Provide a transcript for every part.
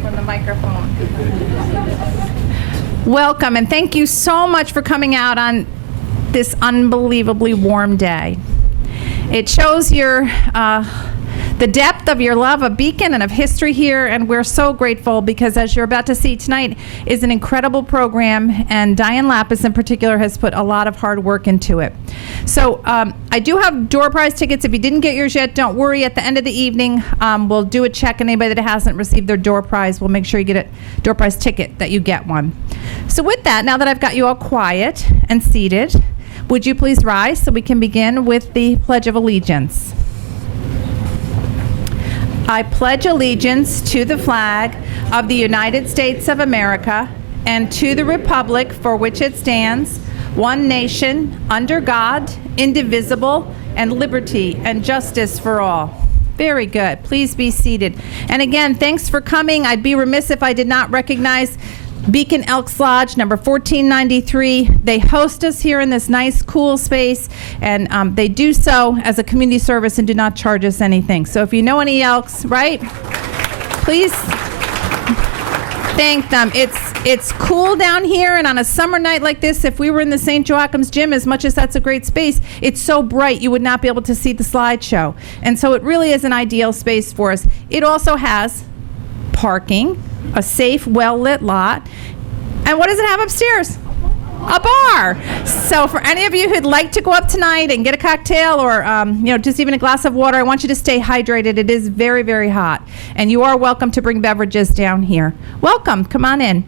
from the microphone. Welcome, and thank you so much for coming out on this unbelievably warm day. It shows your the depth of your love of Beacon and of history here, and we're so grateful because, as you're about to see tonight, is an incredible program, and Diane Lapis in particular has put a lot of hard work into it. So I do have door prize tickets. If you didn't get yours yet, don't worry. At the end of the evening, we'll do a check, and anybody that hasn't received their door prize, we'll make sure you get a door prize ticket, that you get one. So with that, now that I've got you all quiet and seated, would you please rise so we can begin with the Pledge of Allegiance? I pledge allegiance to the flag of the United States of America and to the republic for which it stands, one nation, under God, indivisible, and liberty and justice for all. Very good. Please be seated. And again, thanks for coming. I'd be remiss if I did not recognize Beacon Elks Lodge, number 1493. They host us here in this nice, cool space, and they do so as a community service and do not charge us anything. So if you know any Elks, right, please thank them. It's cool down here, and on a summer night like this, if we were in the St. Joachim's Gym, as much as that's a great space, it's so bright you would not be able to see the slideshow. And so it really is an ideal space for us. It also has parking, a safe, well-lit lot. And what does it have upstairs? A bar. So for any of you who'd like to go up tonight and get a cocktail or just even a glass of water, I want you to stay hydrated. It is very, very hot. And you are welcome to bring beverages down here. Welcome. Come on in.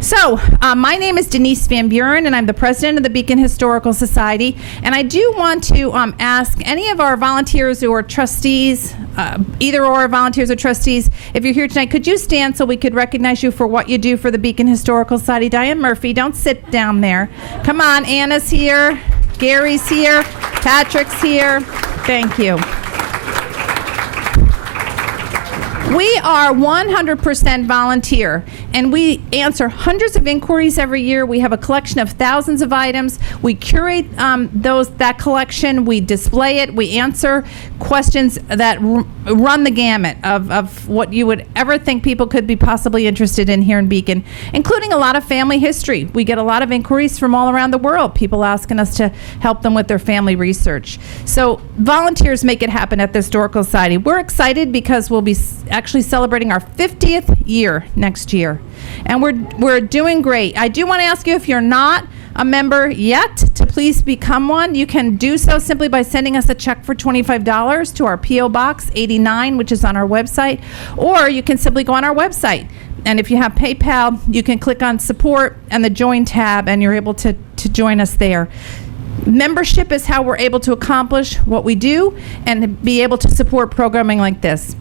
So, my name is Denise Van Buren, and I'm the president of the Beacon Historical Society. And I do want to ask any of our volunteers who are trustees, either or volunteers or trustees, if you're here tonight, could you stand so we could recognize you for what you do for the Beacon Historical Society? Diane Murphy, don't sit down there. Come on, Anna's here, Gary's here, Patrick's here. Thank you. We are 100% volunteer, and we answer hundreds of inquiries every year. We have a collection of thousands of items. We curate that collection. We display it. We answer questions that run the gamut of what you would ever think people could be possibly interested in here in Beacon, including a lot of family history. We get a lot of inquiries from all around the world, people asking us to help them with their family research. So volunteers make it happen at the Historical Society. We're excited because we'll be actually celebrating our 50th year next year, and we're doing great. I do want to ask you, if you're not a member yet, to please become one. You can do so simply by sending us a check for $25 to our P.O. Box 89, which is on our website, or you can simply go on our website. And if you have PayPal, you can click on support and the join tab, and you're able to join us there. Membership is how we're able to accomplish what we do and be able to support programming like this.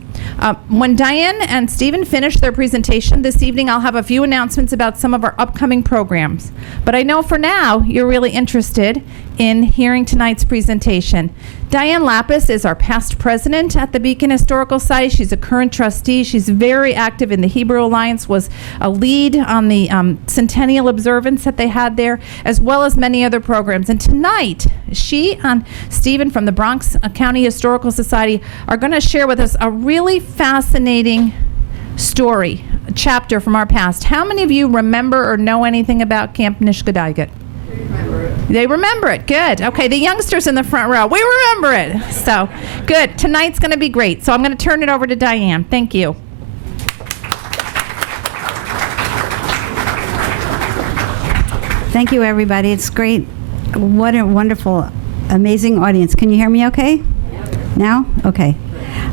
When Diane and Stephen finish their presentation this evening, I'll have a few announcements about some of our upcoming programs. But I know for now you're really interested in hearing tonight's presentation. Diane Lapis is our past president at the Beacon Historical Society. She's a current trustee. She's very active in the Hebrew Alliance, was a lead on the centennial observance that they had there, as well as many other programs. And tonight, she and Stephen from the Bronx County Historical Society are going to share with us a really fascinating story, a chapter from our past. How many of you remember or know anything about Camp Nitgedaiget? They remember it. Good. Okay, the youngsters in the front row, we remember it. So, good. Tonight's going to be great. So I'm going to turn it over to Diane. Thank you. Thank you, everybody. It's great. What a wonderful, amazing audience. Can you hear me okay? Now? Okay.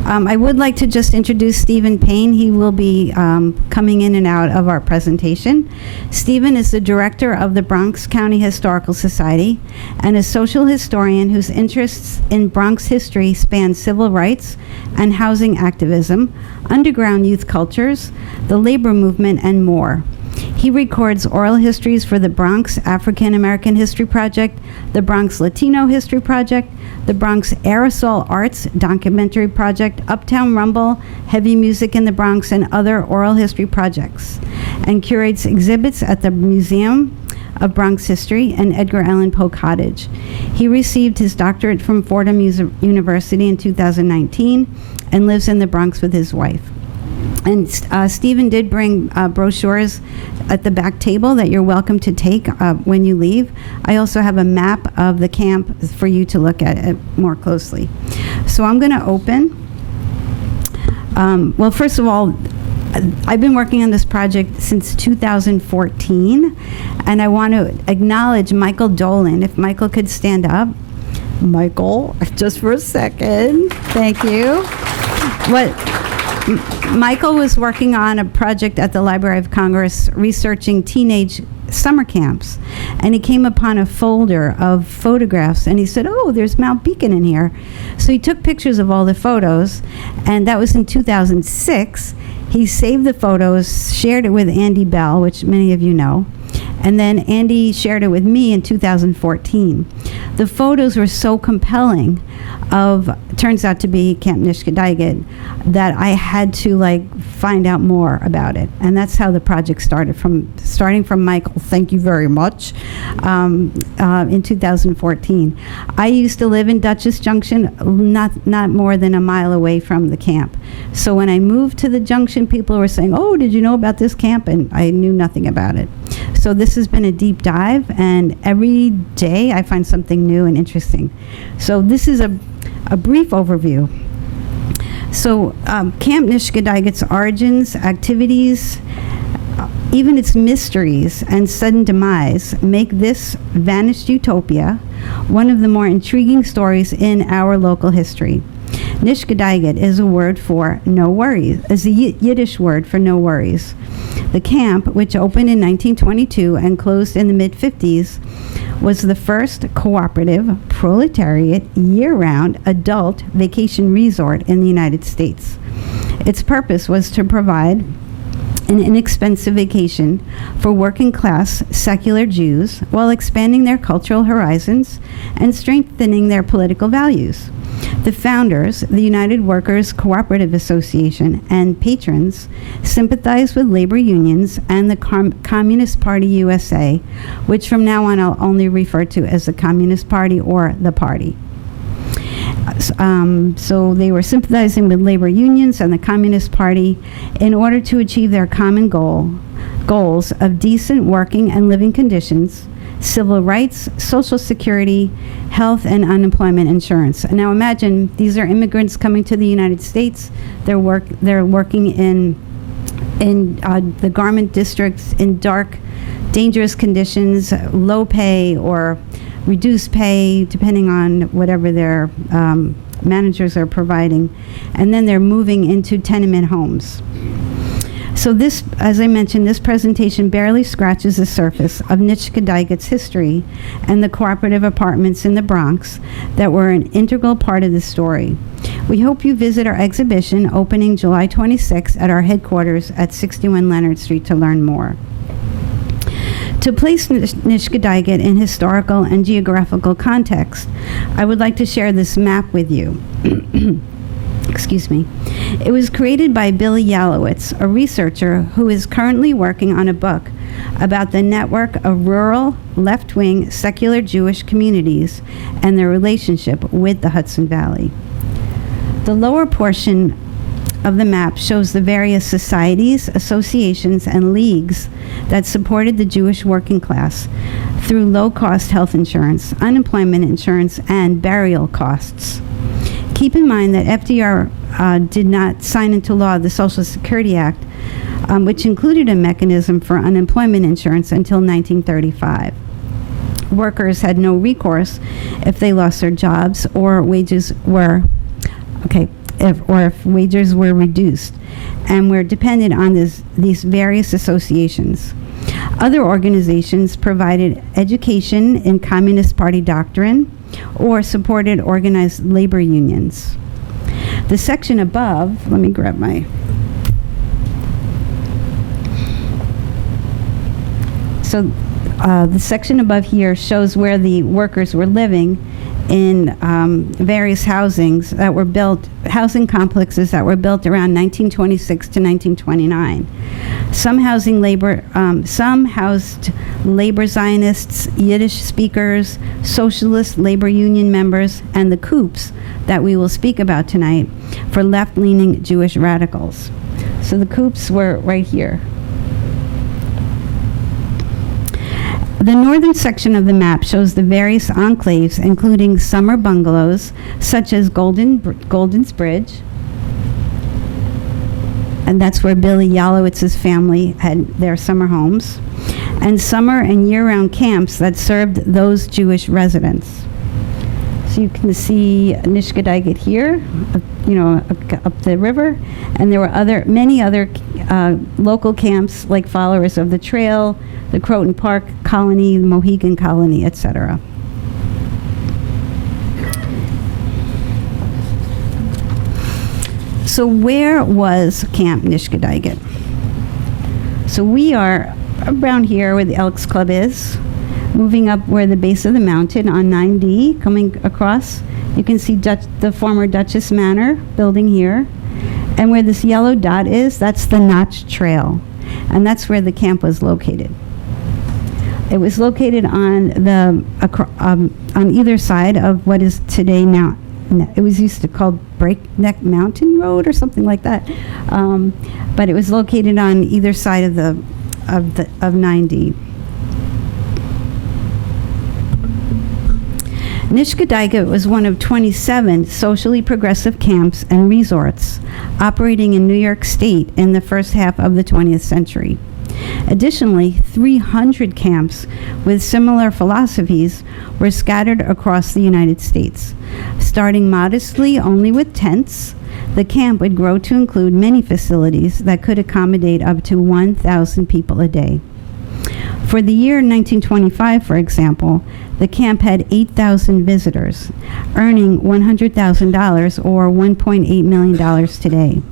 I would like to just introduce Stephen Payne. He will be coming in and out of our presentation. Stephen is the director of the Bronx County Historical Society and a social historian whose interests in Bronx history span civil rights and housing activism, underground youth cultures, the labor movement, and more. He records oral histories for the Bronx African American History Project, the Bronx Latino History Project, the Bronx Aerosol Arts Documentary Project, Uptown Rumble, Heavy Music in the Bronx, and other oral history projects, and curates exhibits at the Museum of Bronx History and Edgar Allan Poe Cottage. He received his doctorate from Fordham University in 2019 and lives in the Bronx with his wife. And Stephen did bring brochures at the back table that you're welcome to take when you leave. I also have a map of the camp for you to look at it more closely. So I'm going to open. Well, first of all, I've been working on this project since 2014, and I want to acknowledge Michael Dolan. If Michael could stand up. Michael, just for a second. Thank you. Michael was working on a project at the Library of Congress researching teenage summer camps, and he came upon a folder of photographs, and he said, oh, there's Mount Beacon in here. So he took pictures of all the photos, and that was in 2006. He saved the photos, shared it with Andy Bell, which many of you know, and then Andy shared it with me in 2014. The photos were so compelling turns out to be Camp Nitgedaiget, that I had to find out more about it. And that's how the project started, starting from Michael, thank you very much, in 2014. I used to live in Dutchess Junction, not more than a mile away from the camp. So when I moved to the junction, people were saying, oh, did you know about this camp? And I knew nothing about it. So this has been a deep dive, and every day I find something new and interesting. So this is a brief overview. So Camp Nitgedaiget's origins, activities, even its mysteries and sudden demise make this vanished utopia one of the more intriguing stories in our local history. Nitgedaiget is a word for no worries, is a Yiddish word for no worries. The camp, which opened in 1922 and closed in the mid-50s, was the first cooperative, proletariat, year-round adult vacation resort in the United States. Its purpose was to provide an inexpensive vacation for working-class secular Jews while expanding their cultural horizons and strengthening their political values. The founders, the United Workers Cooperative Association, and patrons sympathized with labor unions and the Communist Party USA, which from now on I'll only refer to as the Communist Party or the Party. So they were sympathizing with labor unions and the Communist Party in order to achieve their common goals of decent working and living conditions, civil rights, social security, health, and unemployment insurance. Now imagine these are immigrants coming to the United States. They're working in the garment districts in dark, dangerous conditions, low pay or reduced pay, depending on whatever their managers are providing. And then they're moving into tenement homes. So this, as I mentioned, this presentation barely scratches the surface of Nitgedaiget's history and the cooperative apartments in the Bronx that were an integral part of the story. We hope you visit our exhibition opening July 26 at our headquarters at 61 Leonard Street to learn more. To place Nitgedaiget in historical and geographical context, I would like to share this map with you. Excuse me. It was created by Billy Yalowitz, a researcher who is currently working on a book about the network of rural, left-wing, secular Jewish communities and their relationship with the Hudson Valley. The lower portion of the map shows the various societies, associations, and leagues that supported the Jewish working class through low-cost health insurance, unemployment insurance, and burial costs. Keep in mind that FDR did not sign into law the Social Security Act, which included a mechanism for unemployment insurance until 1935. Workers had no recourse if they lost their jobs or wages were, if wages were reduced, and were dependent on these various associations. Other organizations provided education in Communist Party doctrine or supported organized labor unions. The section above, let me grab my, so the section above here shows where the workers were living in various housing complexes that were built around 1926 to 1929. Some housed labor Zionists, Yiddish speakers, socialist labor union members, and the coops that we will speak about tonight for left-leaning Jewish radicals. So the coops were right here. The northern section of the map shows the various enclaves, including summer bungalows, such as Golden's Bridge, and that's where Billy Yalowitz's family had their summer homes, and summer and year-round camps that served those Jewish residents. So you can see Nitgedaiget here, up the river, and there were many other local camps like Followers of the Trail, the Croton Park Colony, the Mohegan Colony, etc. So where was Camp Nitgedaiget? So we are around here where the Elks Club is, moving up where the base of the mountain on 9D, coming across. You can see the former Duchess Manor building here. And where this yellow dot is, that's the Notch Trail. And that's where the camp was located. It was located on either side of what is today now. It was used to called Breakneck Mountain Road or something like that, but it was located on either side of 9D. Nitgedaiget was one of 27 socially progressive camps and resorts operating in New York State in the first half of the 20th century. Additionally, 300 camps with similar philosophies were scattered across the United States. Starting modestly only with tents, the camp would grow to include many facilities that could accommodate up to 1,000 people a day. For the year 1925, for example, the camp had 8,000 visitors, earning $100,000 or $1.8 million today.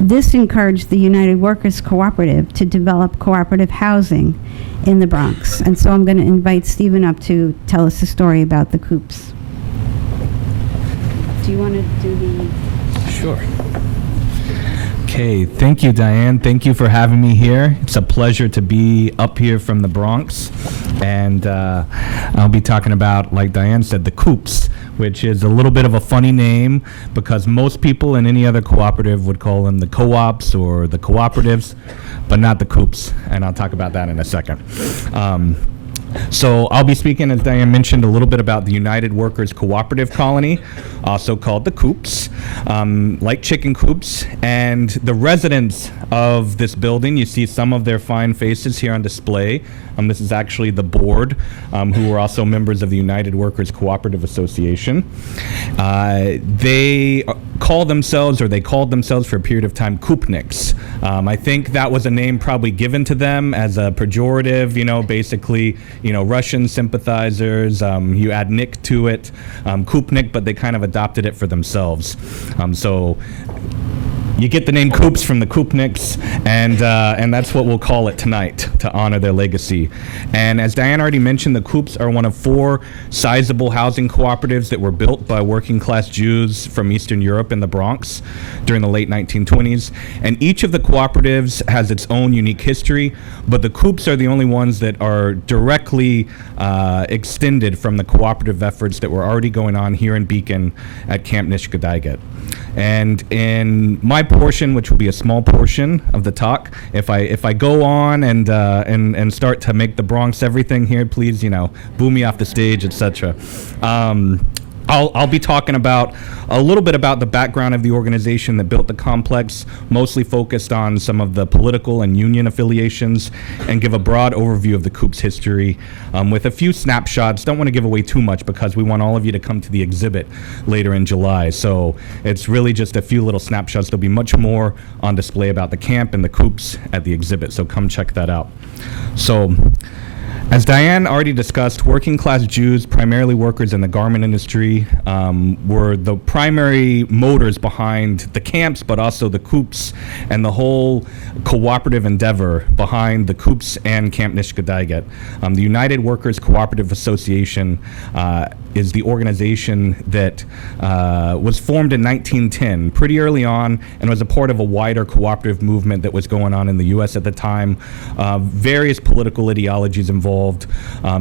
This encouraged the United Workers Cooperative to develop cooperative housing in the Bronx. And so I'm going to invite Stephen up to tell us a story about the coops. Do you want to do the... Sure. Okay, thank you, Diane. Thank you for having me here. It's a pleasure to be up here from the Bronx. And I'll be talking about, like Diane said, the coops, which is a little bit of a funny name because most people in any other cooperative would call them the co-ops or the cooperatives, but not the coops. And I'll talk about that in a second. So I'll be speaking, as Diane mentioned, a little bit about the United Workers Cooperative Colony, also called the Coops, like chicken coops. And the residents of this building, you see some of their fine faces here on display. This is actually the board, who were also members of the United Workers Cooperative Association. They called themselves for a period of time, Koopniks. I think that was a name probably given to them as a pejorative, basically, Russian sympathizers. You add Nick to it, Koopnik, but they kind of adopted it for themselves. So you get the name Coops from the Koopniks, and that's what we'll call it tonight to honor their legacy. And as Diane already mentioned, the Coops are one of 4 sizable housing cooperatives that were built by working-class Jews from Eastern Europe in the Bronx during the late 1920s. And each of the cooperatives has its own unique history, but the Coops are the only ones that are directly extended from the cooperative efforts that were already going on here in Beacon at Camp Nitgedaiget. And in my portion, which will be a small portion of the talk, if I go on and start to make the Bronx everything here, please, boo me off the stage, etc. I'll be talking about a little bit about the background of the organization that built the complex, mostly focused on some of the political and union affiliations, and give a broad overview of the Coop's history with a few snapshots. Don't want to give away too much because we want all of you to come to the exhibit later in July. So it's really just a few little snapshots. There'll be much more on display about the camp and the Coops at the exhibit, so come check that out. So, as Diane already discussed, working-class Jews, primarily workers in the garment industry, were the primary motors behind the camps, but also the Coops and the whole cooperative endeavor behind the Coops and Camp Nitgedaiget. The United Workers Cooperative Association is the organization that was formed in 1910, pretty early on, and was a part of a wider cooperative movement that was going on in the U.S. at the time. Various political ideologies involved,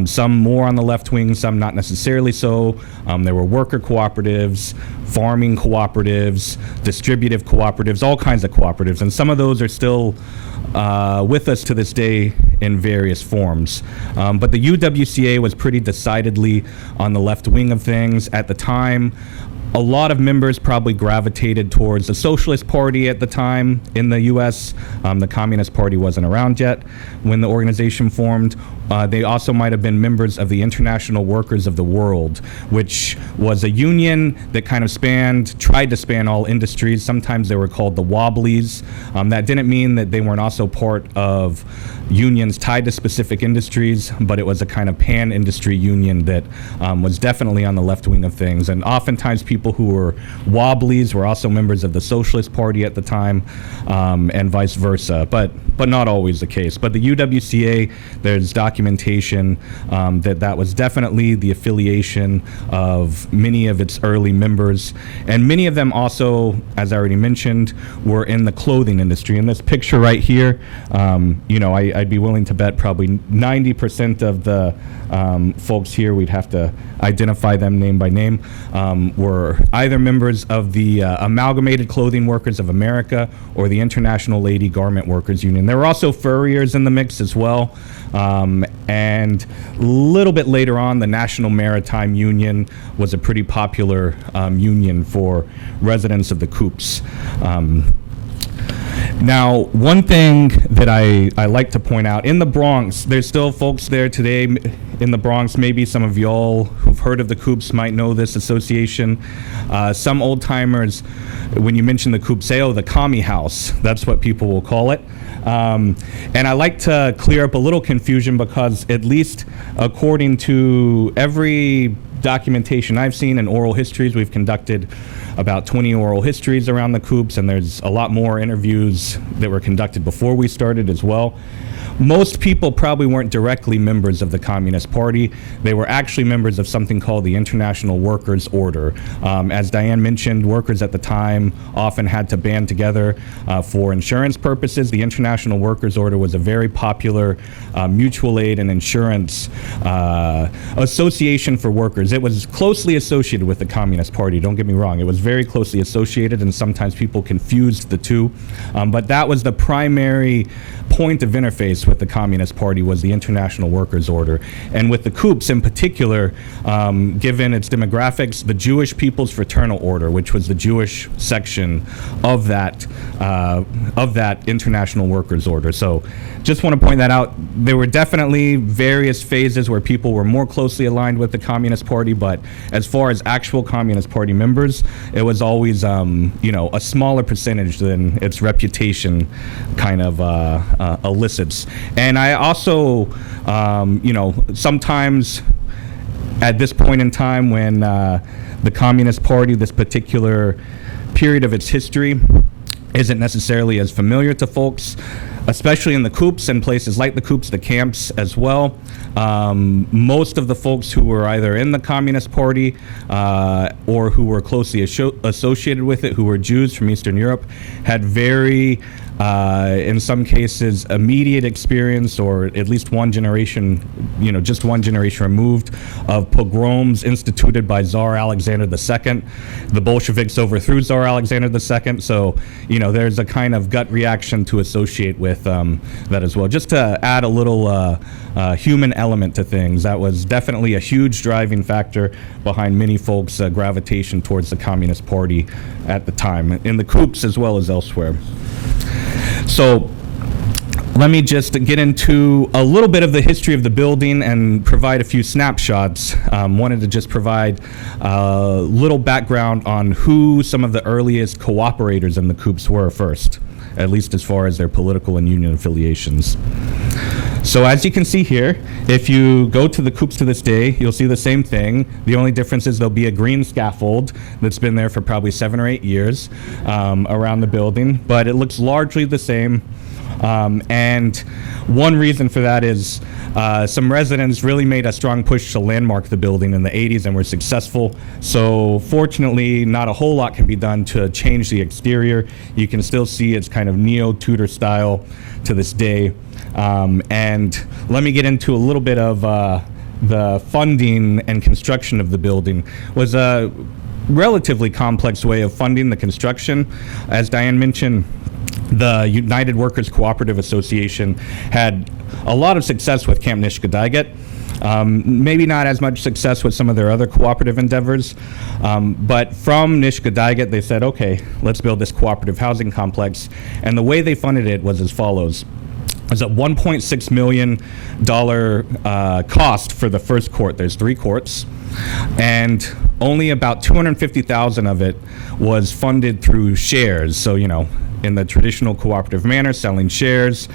some more on the left wing, some not necessarily so. There were worker cooperatives, farming cooperatives, distributive cooperatives, all kinds of cooperatives, and some of those are still with us to this day in various forms. But the UWCA was pretty decidedly on the left wing of things at the time. A lot of members probably gravitated towards the Socialist Party at the time in the U.S. The Communist Party wasn't around yet when the organization formed. They also might have been members of the International Workers of the World, which was a union that kind of tried to span all industries. Sometimes they were called the Wobblies. That didn't mean that they weren't also part of unions tied to specific industries, but it was a kind of pan-industry union that was definitely on the left wing of things. And oftentimes people who were Wobblies were also members of the Socialist Party at the time, and vice versa, but not always the case. But the UWCA, there's documentation that was definitely the affiliation of many of its early members, and many of them also, as I already mentioned, were in the clothing industry. In this picture right here, I'd be willing to bet probably 90% of the folks here, we'd have to identify them name by name, were either members of the Amalgamated Clothing Workers of America or the International Lady Garment Workers Union. There were also furriers in the mix as well. And a little bit later on, the National Maritime Union was a pretty popular union for residents of the coops. Now, one thing that I like to point out, in the Bronx, there's still folks there today in the Bronx. Maybe some of y'all who've heard of the coops might know this association. Some old timers, when you mention the coops, say, oh, the commie house. That's what people will call it. And I like to clear up a little confusion because, at least according to every documentation I've seen in oral histories, we've conducted about 20 oral histories around the coops, and there's a lot more interviews that were conducted before we started as well. Most people probably weren't directly members of the Communist Party. They were actually members of something called the International Workers' Order. As Diane mentioned, workers at the time often had to band together for insurance purposes. The International Workers' Order was a very popular mutual aid and insurance association for workers. It was closely associated with the Communist Party, don't get me wrong. It was very closely associated, and sometimes people confused the two. But that was the primary point of interface with the Communist Party, was the International Workers' Order. And with the coops in particular, given its demographics, the Jewish People's Fraternal Order, which was the Jewish section of that International Workers' Order. So just want to point that out. There were definitely various phases where people were more closely aligned with the Communist Party, but as far as actual Communist Party members, it was always a smaller percentage than its reputation kind of elicits. And I also, sometimes at this point in time when the Communist Party, this particular period of its history, isn't necessarily as familiar to folks, especially in the coops and places like the coops, the camps as well. Most of the folks who were either in the Communist Party or who were closely associated with it, who were Jews from Eastern Europe, had very, in some cases, immediate experience, or at least one generation, just one generation removed, of pogroms instituted by Tsar Alexander II. The Bolsheviks overthrew Tsar Alexander II, so there's a kind of gut reaction to associate with that as well. Just to add a little human element to things, that was definitely a huge driving factor behind many folks' gravitation towards the Communist Party at the time, in the coops as well as elsewhere. So let me just get into a little bit of the history of the building and provide a few snapshots. Wanted to just provide a little background on who some of the earliest cooperators in the coops were first, at least as far as their political and union affiliations. So as you can see here, if you go to the coops to this day, you'll see the same thing. The only difference is there'll be a green scaffold that's been there for probably 7 or 8 years around the building, but it looks largely the same. And one reason for that is some residents really made a strong push to landmark the building in the 80s and were successful. So fortunately, not a whole lot can be done to change the exterior. You can still see it's kind of neo-Tudor style to this day. And let me get into a little bit of the funding and construction of the building. Was a relatively complex way of funding the construction. As Diane mentioned, the United Workers Cooperative Association had a lot of success with Camp Nitgedaiget. Maybe not as much success with some of their other cooperative endeavors, but from Nitgedaiget they said, okay, let's build this cooperative housing complex. And the way they funded it was as follows. It was a $1.6 million cost for the first court. There's 3 courts, and only about $250,000 of it was funded through shares. So, you know, in the traditional cooperative manner, selling shares.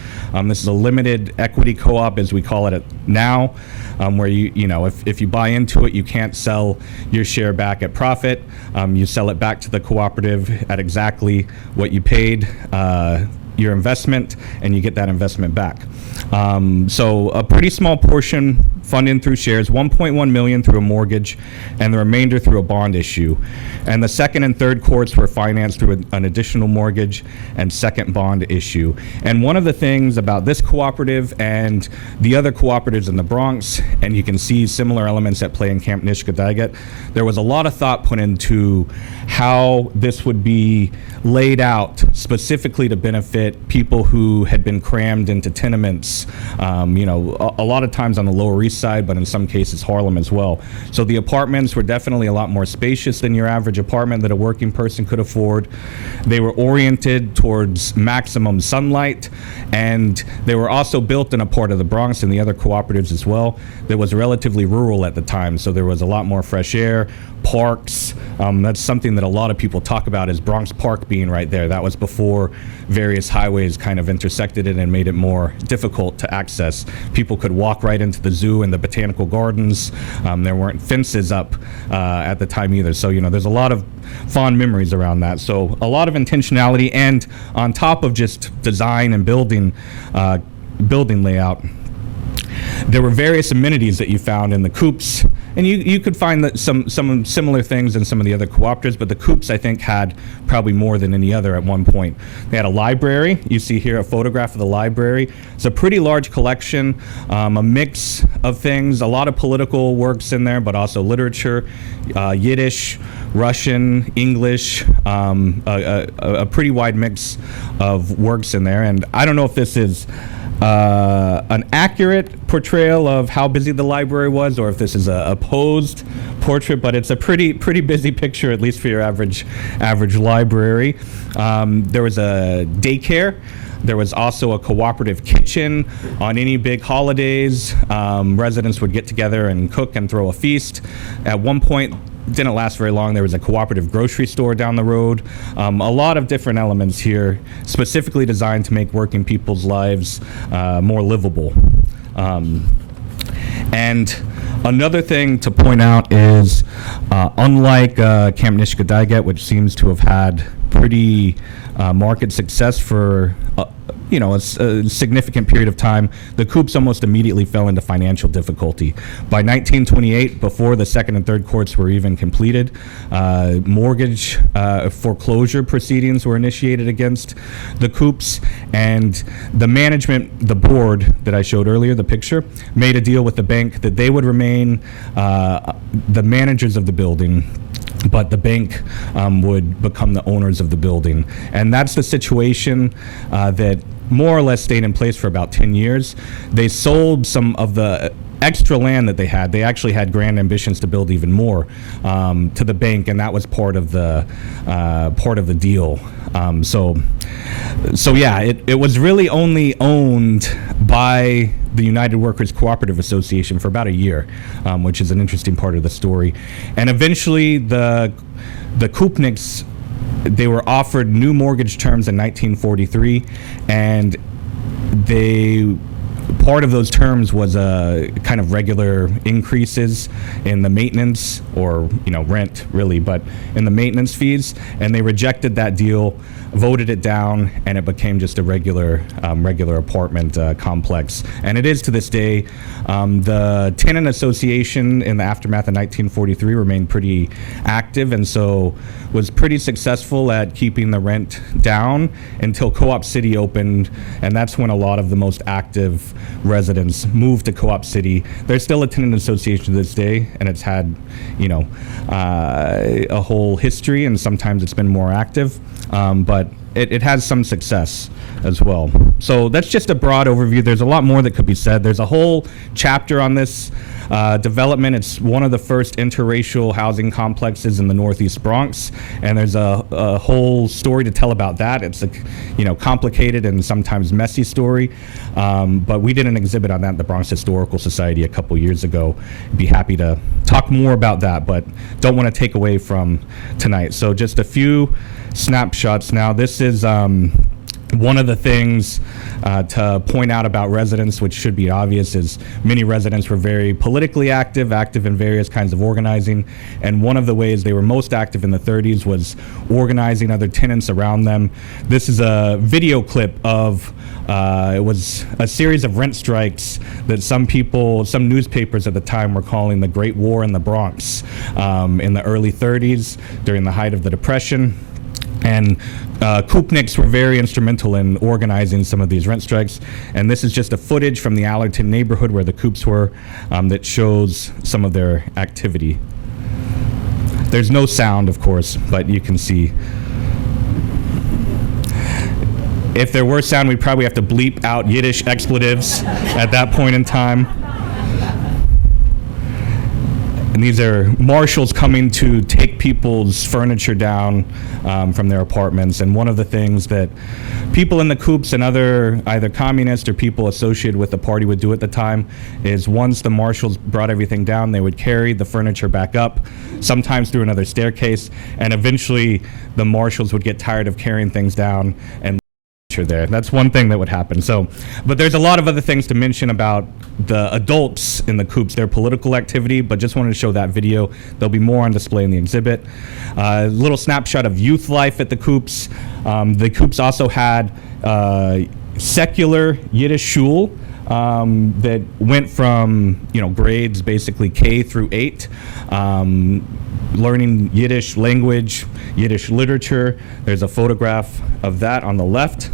This is a limited equity co-op, as we call it now, where you know, if you buy into it, you can't sell your share back at profit. You sell it back to the cooperative at exactly what you paid your investment, and you get that investment back. So a pretty small portion funded through shares, 1.1 million through a mortgage, and the remainder through a bond issue. And the second and third courts were financed through an additional mortgage and second bond issue. And one of the things about this cooperative and the other cooperatives in the Bronx, and you can see similar elements at play in Camp Nitgedaiget, there was a lot of thought put into how this would be laid out specifically to benefit people who had been crammed into tenements, you know, a lot of times on the Lower East Side, but in some cases Harlem as well. So the apartments were definitely a lot more spacious than your average apartment that a working person could afford. They were oriented towards maximum sunlight, and they were also built in a part of the Bronx and the other cooperatives as well that was relatively rural at the time, so there was a lot more fresh air, parks. That's something that a lot of people talk about, is Bronx Park being right there. That was before various highways kind of intersected it and made it more difficult to access. People could walk right into the zoo and the botanical gardens. There weren't fences up at the time either. So, you know, there's a lot of fond memories around that. So a lot of intentionality, and on top of just design and building layout, there were various amenities that you found in the coops, and you could find that some similar things in some of the other cooperatives, but the coops, I think, had probably more than any other at one point. They had a library. You see here a photograph of the library. It's a pretty large collection, a mix of things, a lot of political works in there, but also literature, Yiddish, Russian, English, a pretty wide mix of works in there. And I don't know if this is an accurate portrayal of how busy the library was, or if this is a posed portrait, but it's a pretty busy picture, at least for your average library. There was a daycare. There was also a cooperative kitchen. On any big holidays, residents would get together and cook and throw a feast. At one point, didn't last very long, there was a cooperative grocery store down the road. A lot of different elements here, specifically designed to make working people's lives more livable. And another thing to point out is, unlike Camp Nitgedaiget, which seems to have had pretty market success for a significant period of time, the coops almost immediately fell into financial difficulty. By 1928, before the second and third courts were even completed, mortgage foreclosure proceedings were initiated against the coops, and the management, the board that I showed earlier, the picture, made a deal with the bank that they would remain the managers of the building, but the bank would become the owners of the building. And that's the situation that more or less stayed in place for about 10 years. They sold some of the extra land that they had. They actually had grand ambitions to build even more to the bank, and that was part of the deal. So yeah, it was really only owned by the United Workers Cooperative Association for about a year, which is an interesting part of the story. And eventually the Koopniks, they were offered new mortgage terms in 1943, and part of those terms was kind of regular increases in the maintenance, or rent really, but in the maintenance fees, and they rejected that deal voted it down, and it became just a regular apartment complex. And it is to this day. The tenant association in the aftermath of 1943 remained pretty active, and so was pretty successful at keeping the rent down until Co-op City opened, and that's when a lot of the most active residents moved to Co-op City. There's still a tenant association to this day, and it's had, a whole history, and sometimes it's been more active, but it has some success as well. So that's just a broad overview. There's a lot more that could be said. There's a whole chapter on this development. It's one of the first interracial housing complexes in the Northeast Bronx, and there's a whole story to tell about that. It's a complicated and sometimes messy story, but we did an exhibit on that at the Bronx Historical Society a couple years ago. Be happy to talk more about that, but don't want to take away from tonight. So just a few snapshots now. This is one of the things to point out about residents, which should be obvious, is many residents were very politically active in various kinds of organizing. And one of the ways they were most active in the 30s was organizing other tenants around them. This is a video clip of, it was a series of rent strikes that some newspapers at the time were calling the Great War in the Bronx in the early 30s during the height of the Depression. And Koopniks were very instrumental in organizing some of these rent strikes. And this is just a footage from the Allerton neighborhood where the Koops were that shows some of their activity. There's no sound, of course, but you can see. If there were sound, we'd probably have to bleep out Yiddish expletives at that point in time. And these are marshals coming to take people's furniture down from their apartments. And one of the things that people in the Koops and other either communists or people associated with the party would do at the time is once the marshals brought everything down, they would carry the furniture back up, sometimes through another staircase, and eventually the marshals would get tired of carrying things down and there. That's one thing that would happen. So, but there's a lot of other things to mention about the adults in the Koops, their political activity, but just wanted to show that video. There'll be more on display in the exhibit. A little snapshot of youth life at the Koops. The Koops also had secular Yiddish shul that went from grades basically K through 8, learning Yiddish language, Yiddish literature. There's a photograph of that on the left.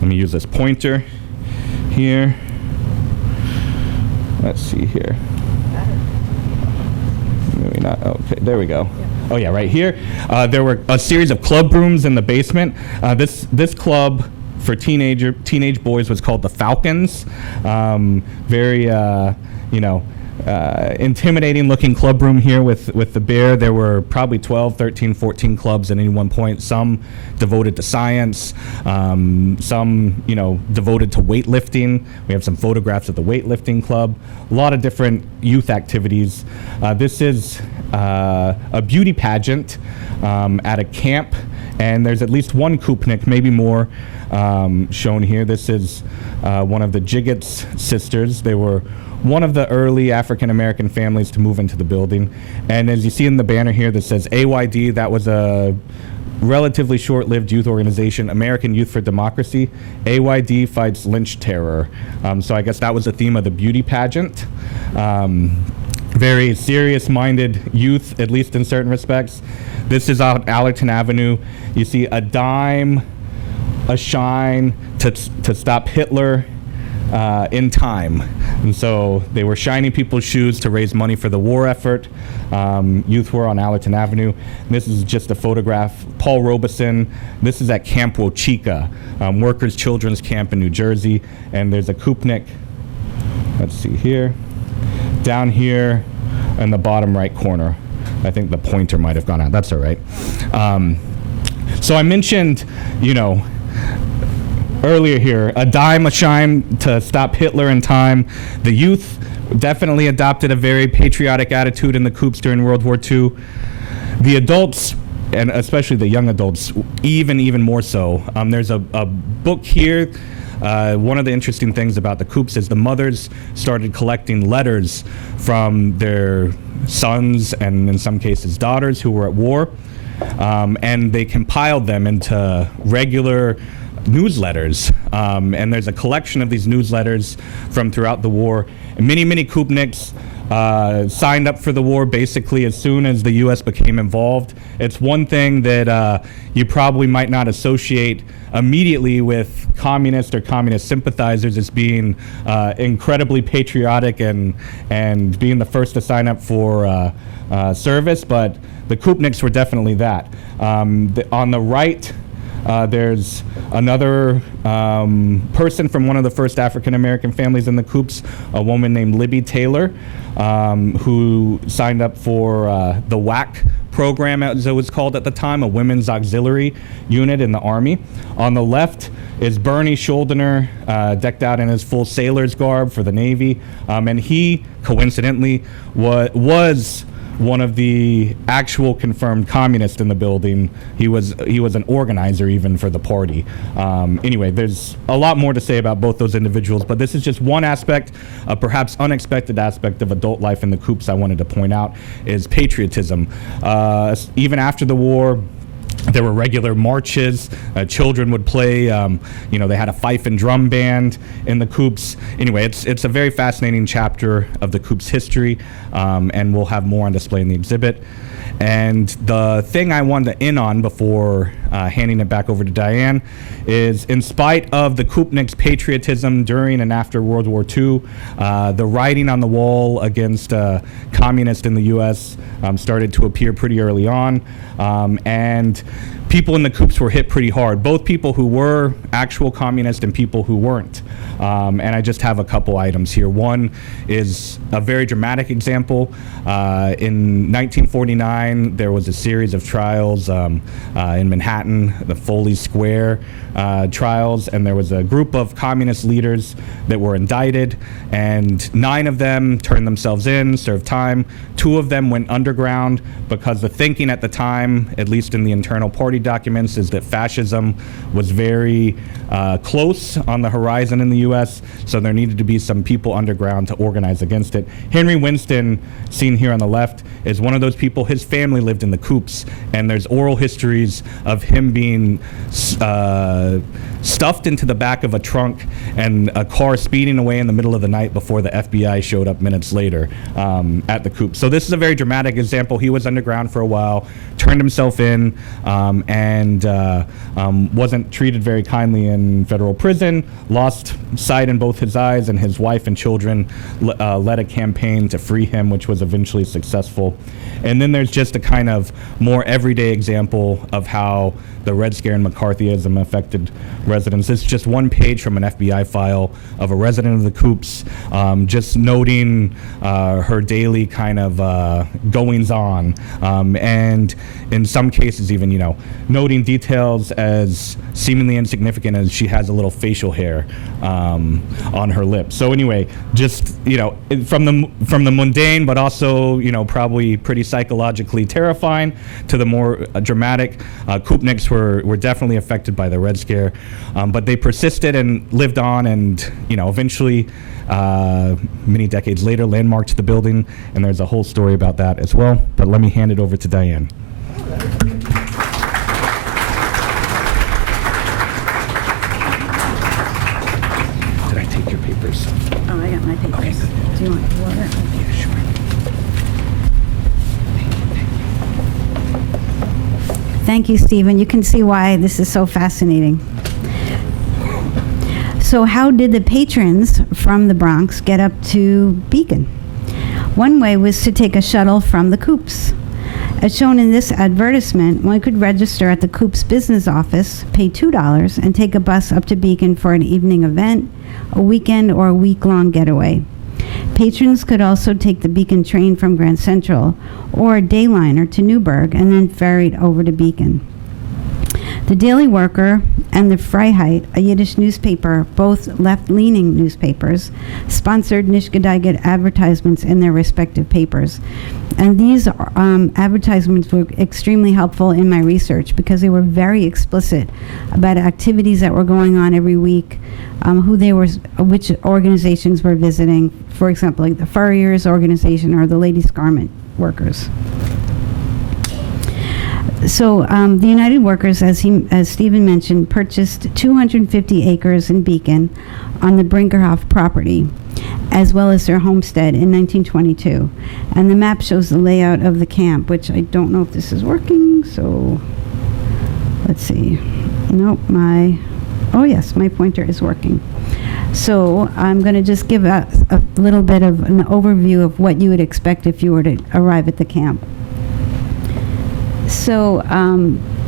Let me use this pointer here. Let's see here. Maybe not. Okay, there we go. Oh yeah, right here. There were a series of club rooms in the basement. This club for teenage boys was called the Falcons. Very intimidating looking club room here with the bear. There were probably 12, 13, 14 clubs at any one point, some devoted to science, some devoted to weightlifting. We have some photographs of the weightlifting club, a lot of different youth activities. This is a beauty pageant at a camp, and there's at least one Koopnik, maybe more, shown here. This is one of the Nitgedaiget sisters. They were one of the early African-American families to move into the building. And as you see in the banner here that says AYD, that was a relatively short-lived youth organization, American Youth for Democracy. AYD fights lynch terror. So I guess that was the theme of the beauty pageant. Very serious-minded youth, at least in certain respects. This is out Allerton Avenue. You see a dime, a shine to stop Hitler, in time. And so they were shining people's shoes to raise money for the war effort. Youth were on Allerton Avenue. And this is just a photograph. Paul Robeson. This is at Camp Wochika, Workers' Children's Camp in New Jersey. And there's a Koopnik. Let's see here. Down here in the bottom right corner. I think the pointer might have gone out. That's all right. So I mentioned, earlier here, a dime, a shine to stop Hitler in time. The youth definitely adopted a very patriotic attitude in the Koops during World War II. The adults, and especially the young adults, even more so. There's a book here. One of the interesting things about the Koops is the mothers started collecting letters from their sons and in some cases daughters who were at war. and they compiled them into regular newsletters. And there's a collection of these newsletters from throughout the war. And many Kupniks signed up for the war basically as soon as the U.S. became involved. It's one thing that you probably might not associate immediately with communist or communist sympathizers as being incredibly patriotic and being the first to sign up for service, but the Kupniks were definitely that. On the right, there's another person from one of the first African-American families in the Coups, a woman named Libby Taylor, who signed up for the WAC program, as it was called at the time, a women's auxiliary unit in the Army. On the left is Bernie Schuldiner, decked out in his full sailor's garb for the Navy, and he, coincidentally, was one of the actual confirmed communists in the building. He was an organizer even for the party. Anyway, there's a lot more to say about both those individuals, but this is just one aspect, a perhaps unexpected aspect of adult life in the Coups I wanted to point out, is patriotism. Even after the war, there were regular marches. Children would play. They had a fife and drum band in the Coups. Anyway, it's a very fascinating chapter of the Coups history, and we'll have more on display in the exhibit. And the thing I wanted to end on before handing it back over to Diane is, in spite of the Kupniks' patriotism during and after World War II, the writing on the wall against communists in the U.S. Started to appear pretty early on, and people in the Coups were hit pretty hard, both people who were actual communists and people who weren't. And I just have a couple items here. One is a very dramatic example. In 1949, there was a series of trials in Manhattan, the Foley Square trials, and there was a group of communist leaders that were indicted, and 9 of them turned themselves in, served time. 2 of them went underground because the thinking at the time, at least in the internal party documents, is that fascism was very close on the horizon in the U.S., so there needed to be some people underground to organize against it. Henry Winston, seen here on the left, is one of those people. His family lived in the Coups, and there's oral histories of him being stuffed into the back of a trunk and a car speeding away in the middle of the night before the FBI showed up minutes later at the Coups. So this is a very dramatic example. He was underground for a while, turned himself in, and wasn't treated very kindly in federal prison, lost sight in both his eyes, and his wife and children led a campaign to free him, which was eventually successful. And then there's just a kind of more everyday example of how the Red Scare and McCarthyism affected residents. It's just one page from an FBI file of a resident of the Coups, just noting her daily kind of goings-on, and in some cases even, noting details as seemingly insignificant as she has a little facial hair on her lip. So anyway, just from the mundane, but also probably pretty psychologically terrifying, to the more dramatic. Kupniks were definitely affected by the Red Scare, but they persisted and lived on, and eventually, many decades later, landmarked the building, and there's a whole story about that as well. But let me hand it over to Diane. Did I take your papers? Oh, I got my papers. Okay. Do you want water? Yeah, sure. Thank you, Stephen. You can see why this is so fascinating. So how did the patrons from the Bronx get up to Beacon? One way was to take a shuttle from the Coups. As shown in this advertisement, one could register at the Coups business office, pay $2, and take a bus up to Beacon for an evening event, a weekend, or a week-long getaway. Patrons could also take the Beacon train from Grand Central or a dayliner to Newburgh and then ferried over to Beacon. The Daily Worker and the Freiheit, a Yiddish newspaper, both left-leaning newspapers, sponsored Nitgedaiget advertisements in their respective papers. And these advertisements were extremely helpful in my research because they were very explicit about activities that were going on every week, which organizations were visiting, for example, like the Furriers organization or the Ladies Garment Workers. So the United Workers, as Stephen mentioned, purchased 250 acres in Beacon on the Brinkerhoff property, as well as their homestead in 1922. And the map shows the layout of the camp, which I don't know if this is working, so let's see. Nope, oh yes, my pointer is working. So I'm going to just give a little bit of an overview of what you would expect if you were to arrive at the camp. So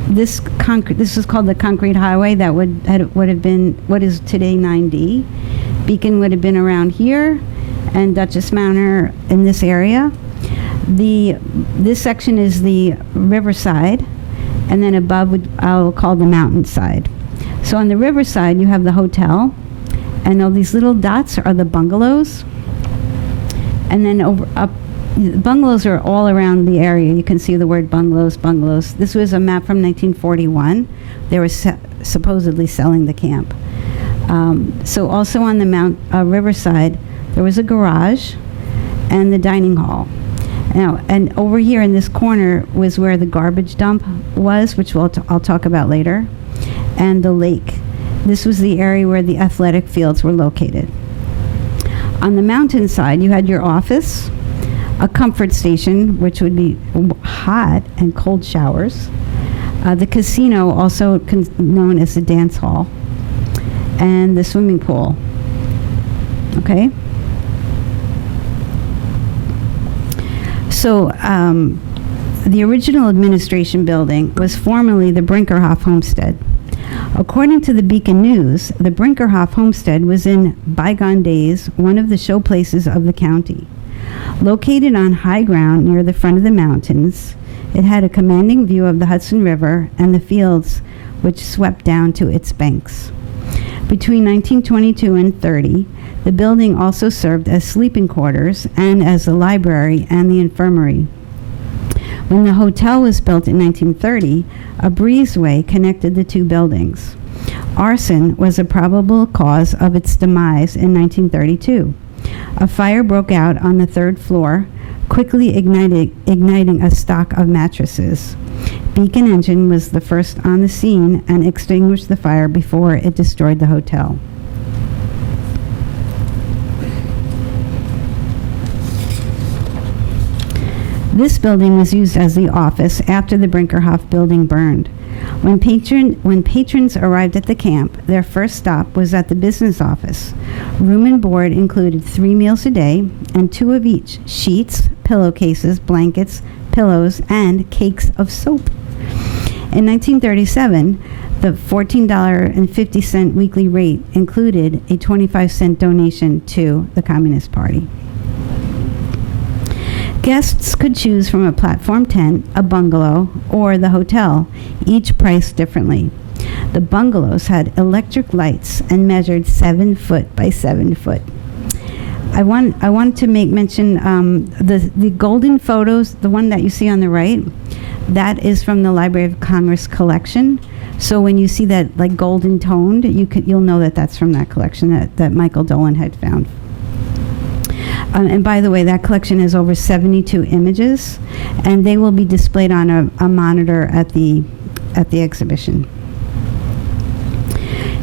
this is called the Concrete Highway. That would have been what is today 9D. Beacon would have been around here, and Duchess Manor in this area. This section is the riverside, and then above I'll call the mountainside. So on the riverside, you have the hotel, and all these little dots are the bungalows. And then bungalows are all around the area. You can see the word bungalows. This was a map from 1941. They were supposedly selling the camp. So also on the riverside, there was a garage and the dining hall. Now, and over here in this corner was where the garbage dump was, which I'll talk about later, and the lake. This was the area where the athletic fields were located. On the mountainside, you had your office, a comfort station, which would be hot and cold showers, the casino, also known as the dance hall, and the swimming pool. Okay? So the original administration building was formerly the Brinkerhoff homestead. According to the Beacon News, the Brinkerhoff homestead was in bygone days one of the showplaces of the county. Located on high ground near the front of the mountains, it had a commanding view of the Hudson River and the fields which swept down to its banks. Between 1922 and 30, the building also served as sleeping quarters and as the library and the infirmary. When the hotel was built in 1930, a breezeway connected the two buildings. Arson was a probable cause of its demise in 1932. A fire broke out on the third floor, quickly igniting a stock of mattresses. Beacon Engine was the first on the scene and extinguished the fire before it destroyed the hotel. This building was used as the office after the Brinkerhoff building burned. When patrons arrived at the camp, their first stop was at the business office. Room and board included 3 meals a day and 2 of each: sheets, pillowcases, blankets, pillows, and cakes of soap. In 1937, the $14.50 weekly rate included a 25-cent donation to the Communist Party. Guests could choose from a platform tent, a bungalow, or the hotel, each priced differently. The bungalows had electric lights and measured 7 foot by 7 foot. I want to make mention the golden photos, the one that you see on the right, that is from the Library of Congress collection. So when you see that like golden toned, you'll know that that's from that collection that Michael Dolan had found. And by the way, that collection has over 72 images, and they will be displayed on a monitor at the exhibition.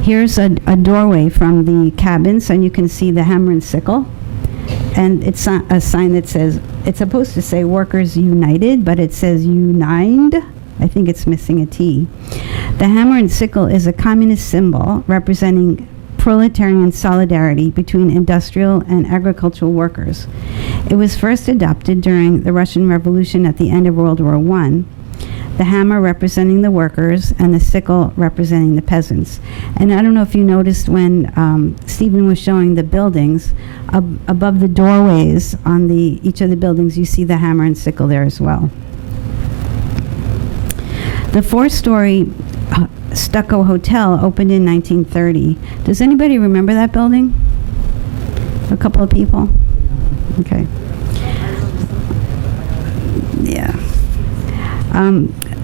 Here's a doorway from the cabins, and you can see the hammer and sickle. And it's a sign that says, it's supposed to say Workers United, but it says United. I think it's missing a T. The hammer and sickle is a communist symbol representing proletarian solidarity between industrial and agricultural workers. It was first adopted during the Russian Revolution at the end of World War I, the hammer representing the workers and the sickle representing the peasants. And I don't know if you noticed when Stephen was showing the buildings, above the doorways on each of the buildings, you see the hammer and sickle there as well. The 4-story stucco hotel opened in 1930. Does anybody remember that building? A couple of people? Okay. Yeah.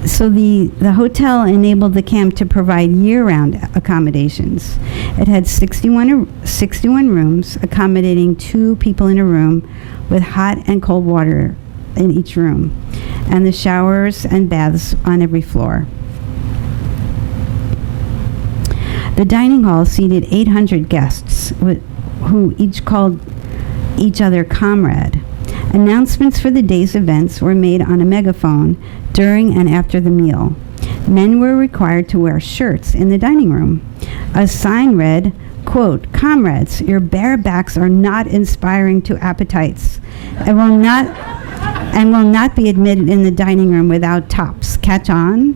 So the hotel enabled the camp to provide year-round accommodations. It had 61 rooms, accommodating 2 people in a room, with hot and cold water in each room, and the showers and baths on every floor. The dining hall seated 800 guests who each called each other comrade. Announcements for the day's events were made on a megaphone during and after the meal. Men were required to wear shirts in the dining room. A sign read, quote, "Comrades, your bare backs are not inspiring to appetites and will not be admitted in the dining room without tops. Catch on?"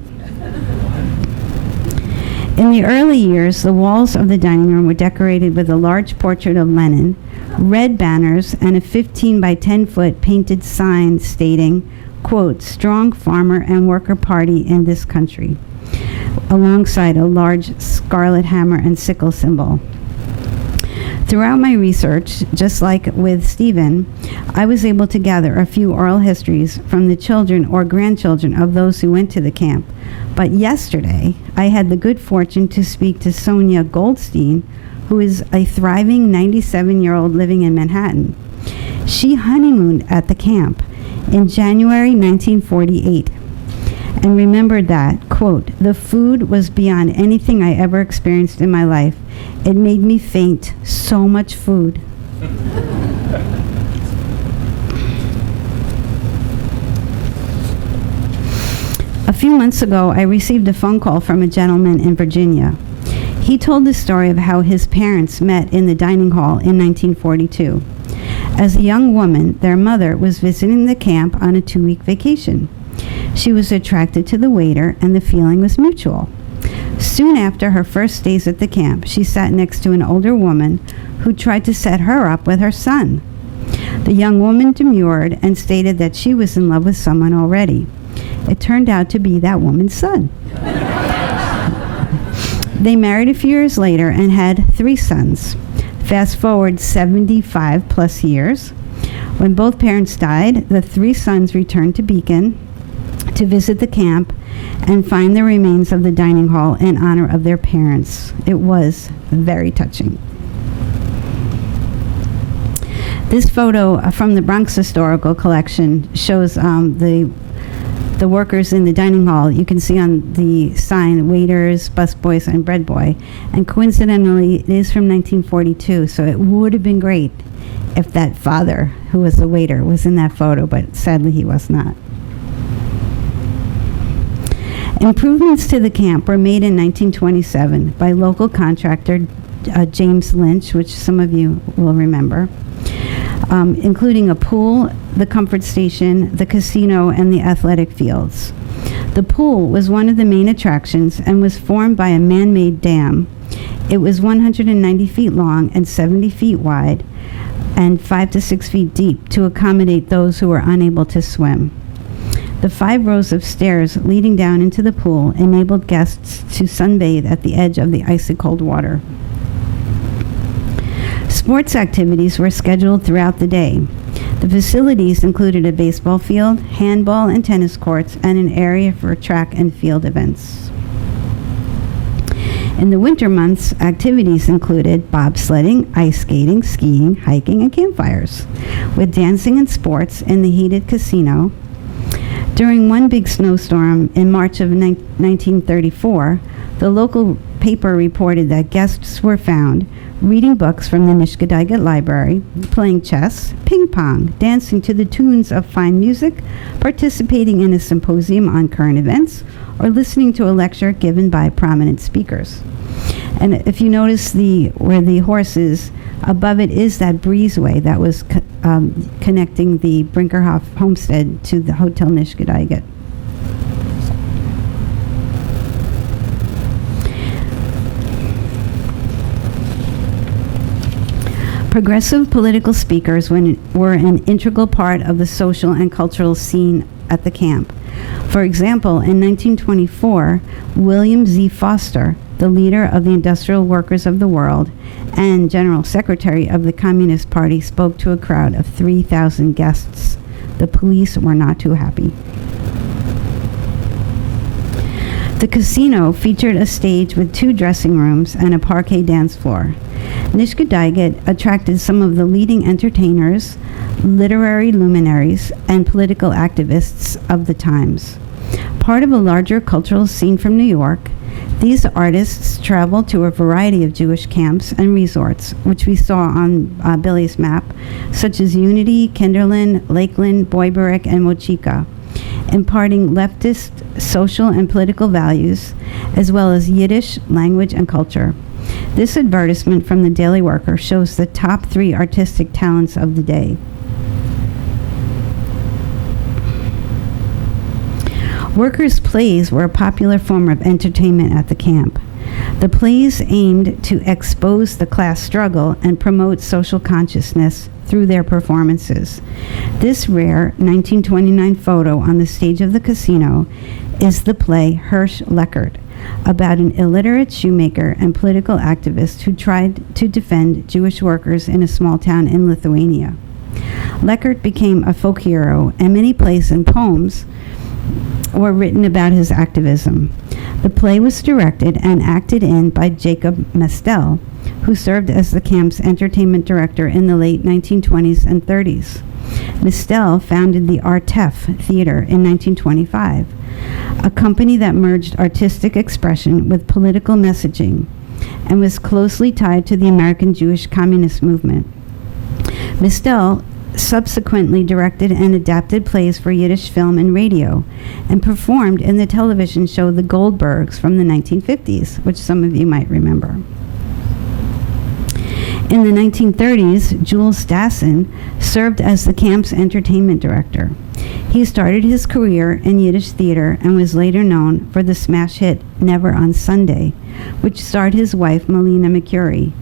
In the early years, the walls of the dining room were decorated with a large portrait of Lenin, red banners, and a 15 by 10 foot painted sign stating, quote, "Strong farmer and worker party in this country," alongside a large scarlet hammer and sickle symbol. Throughout my research, just like with Stephen, I was able to gather a few oral histories from the children or grandchildren of those who went to the camp. But yesterday, I had the good fortune to speak to Sonia Goldstein, who is a thriving 97-year-old living in Manhattan. She honeymooned at the camp in January 1948 and remembered that, quote, "The food was beyond anything I ever experienced in my life. It made me faint, so much food." A few months ago, I received a phone call from a gentleman in Virginia. He told the story of how his parents met in the dining hall in 1942. As a young woman, their mother was visiting the camp on a 2-week vacation. She was attracted to the waiter, and the feeling was mutual. Soon after her first days at the camp, she sat next to an older woman who tried to set her up with her son. The young woman demurred and stated that she was in love with someone already. It turned out to be that woman's son. They married a few years later and had 3 sons. Fast forward 75 plus years. When both parents died, the 3 sons returned to Beacon to visit the camp and find the remains of the dining hall in honor of their parents. It was very touching. This photo from the Bronx Historical Collection shows the workers in the dining hall. You can see on the sign, waiters, busboys, and bread boy. And coincidentally, it is from 1942, so it would have been great if that father, who was the waiter, was in that photo, but sadly he was not. Improvements to the camp were made in 1927 by local contractor James Lynch, which some of you will remember, including a pool, the comfort station, the casino, and the athletic fields. The pool was one of the main attractions and was formed by a man-made dam. It was 190 feet long and 70 feet wide and 5 to 6 feet deep to accommodate those who were unable to swim. The 5 rows of stairs leading down into the pool enabled guests to sunbathe at the edge of the icy cold water. Sports activities were scheduled throughout the day. The facilities included a baseball field, handball and tennis courts, and an area for track and field events. In the winter months, activities included bobsledding, ice skating, skiing, hiking, and campfires, with dancing and sports in the heated casino. During one big snowstorm in March of 1934, the local paper reported that guests were found reading books from the Nitgedaiget library, playing chess, ping pong, dancing to the tunes of fine music, participating in a symposium on current events, or listening to a lecture given by prominent speakers. And if you notice where the horse is, above it is that breezeway that was connecting the Brinkerhoff homestead to the Hotel Nitgedaiget. Progressive political speakers were an integral part of the social and cultural scene at the camp. For example, in 1924, William Z. Foster, the leader of the Industrial Workers of the World and General Secretary of the Communist Party, spoke to a crowd of 3,000 guests. The police were not too happy. The casino featured a stage with 2 dressing rooms and a parquet dance floor. Nitgedaiget attracted some of the leading entertainers, literary luminaries, and political activists of the times. Part of a larger cultural scene from New York, these artists traveled to a variety of Jewish camps and resorts, which we saw on Billy's map, such as Unity, Kinderland, Lakeland, Boyberick, and Mochica, imparting leftist social and political values, as well as Yiddish language and culture. This advertisement from the Daily Worker shows the top 3 artistic talents of the day. Workers' plays were a popular form of entertainment at the camp. The plays aimed to expose the class struggle and promote social consciousness through their performances. This rare 1929 photo on the stage of the casino is the play Hirsch Leckert, about an illiterate shoemaker and political activist who tried to defend Jewish workers in a small town in Lithuania. Leckert became a folk hero, and many plays and poems were written about his activism. The play was directed and acted in by Jacob Mestel, who served as the camp's entertainment director in the late 1920s and 30s. Mestel founded the Artef Theater in 1925, a company that merged artistic expression with political messaging and was closely tied to the American Jewish Communist movement. Mestel subsequently directed and adapted plays for Yiddish film and radio, and performed in the television show The Goldbergs from the 1950s, which some of you might remember. In the 1930s, Jules Dassin served as the camp's entertainment director. He started his career in Yiddish theater and was later known for the smash hit Never on Sunday, which starred his wife Melina Mercuri.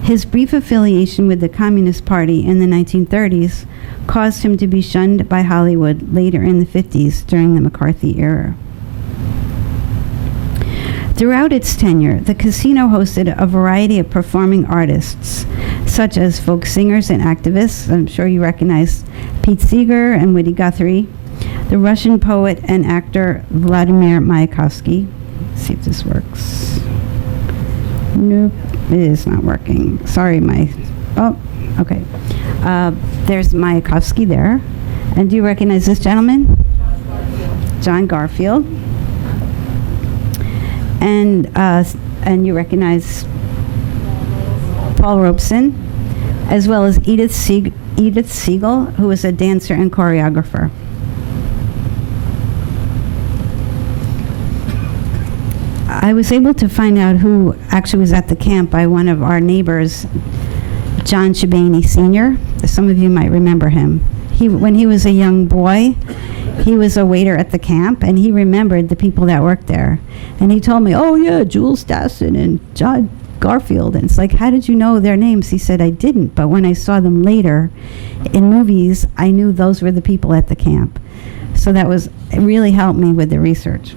His brief affiliation with the Communist Party in the 1930s caused him to be shunned by Hollywood later in the 50s during the McCarthy era. Throughout its tenure, the casino hosted a variety of performing artists, such as folk singers and activists. I'm sure you recognize Pete Seeger and Woody Guthrie, the Russian poet and actor Vladimir Mayakovsky. Let's see if this works. Nope, it is not working. Sorry, okay. There's Mayakovsky there. And do you recognize this gentleman? John Garfield. And you recognize Paul Robeson, as well as Edith Siegel, who was a dancer and choreographer. I was able to find out who actually was at the camp by one of our neighbors, John Shabani Sr. Some of you might remember him. When he was a young boy, he was a waiter at the camp, and he remembered the people that worked there. And he told me, oh yeah, Jules Dassin and John Garfield. And it's like, how did you know their names? He said, I didn't, but when I saw them later in movies, I knew those were the people at the camp. So it really helped me with the research.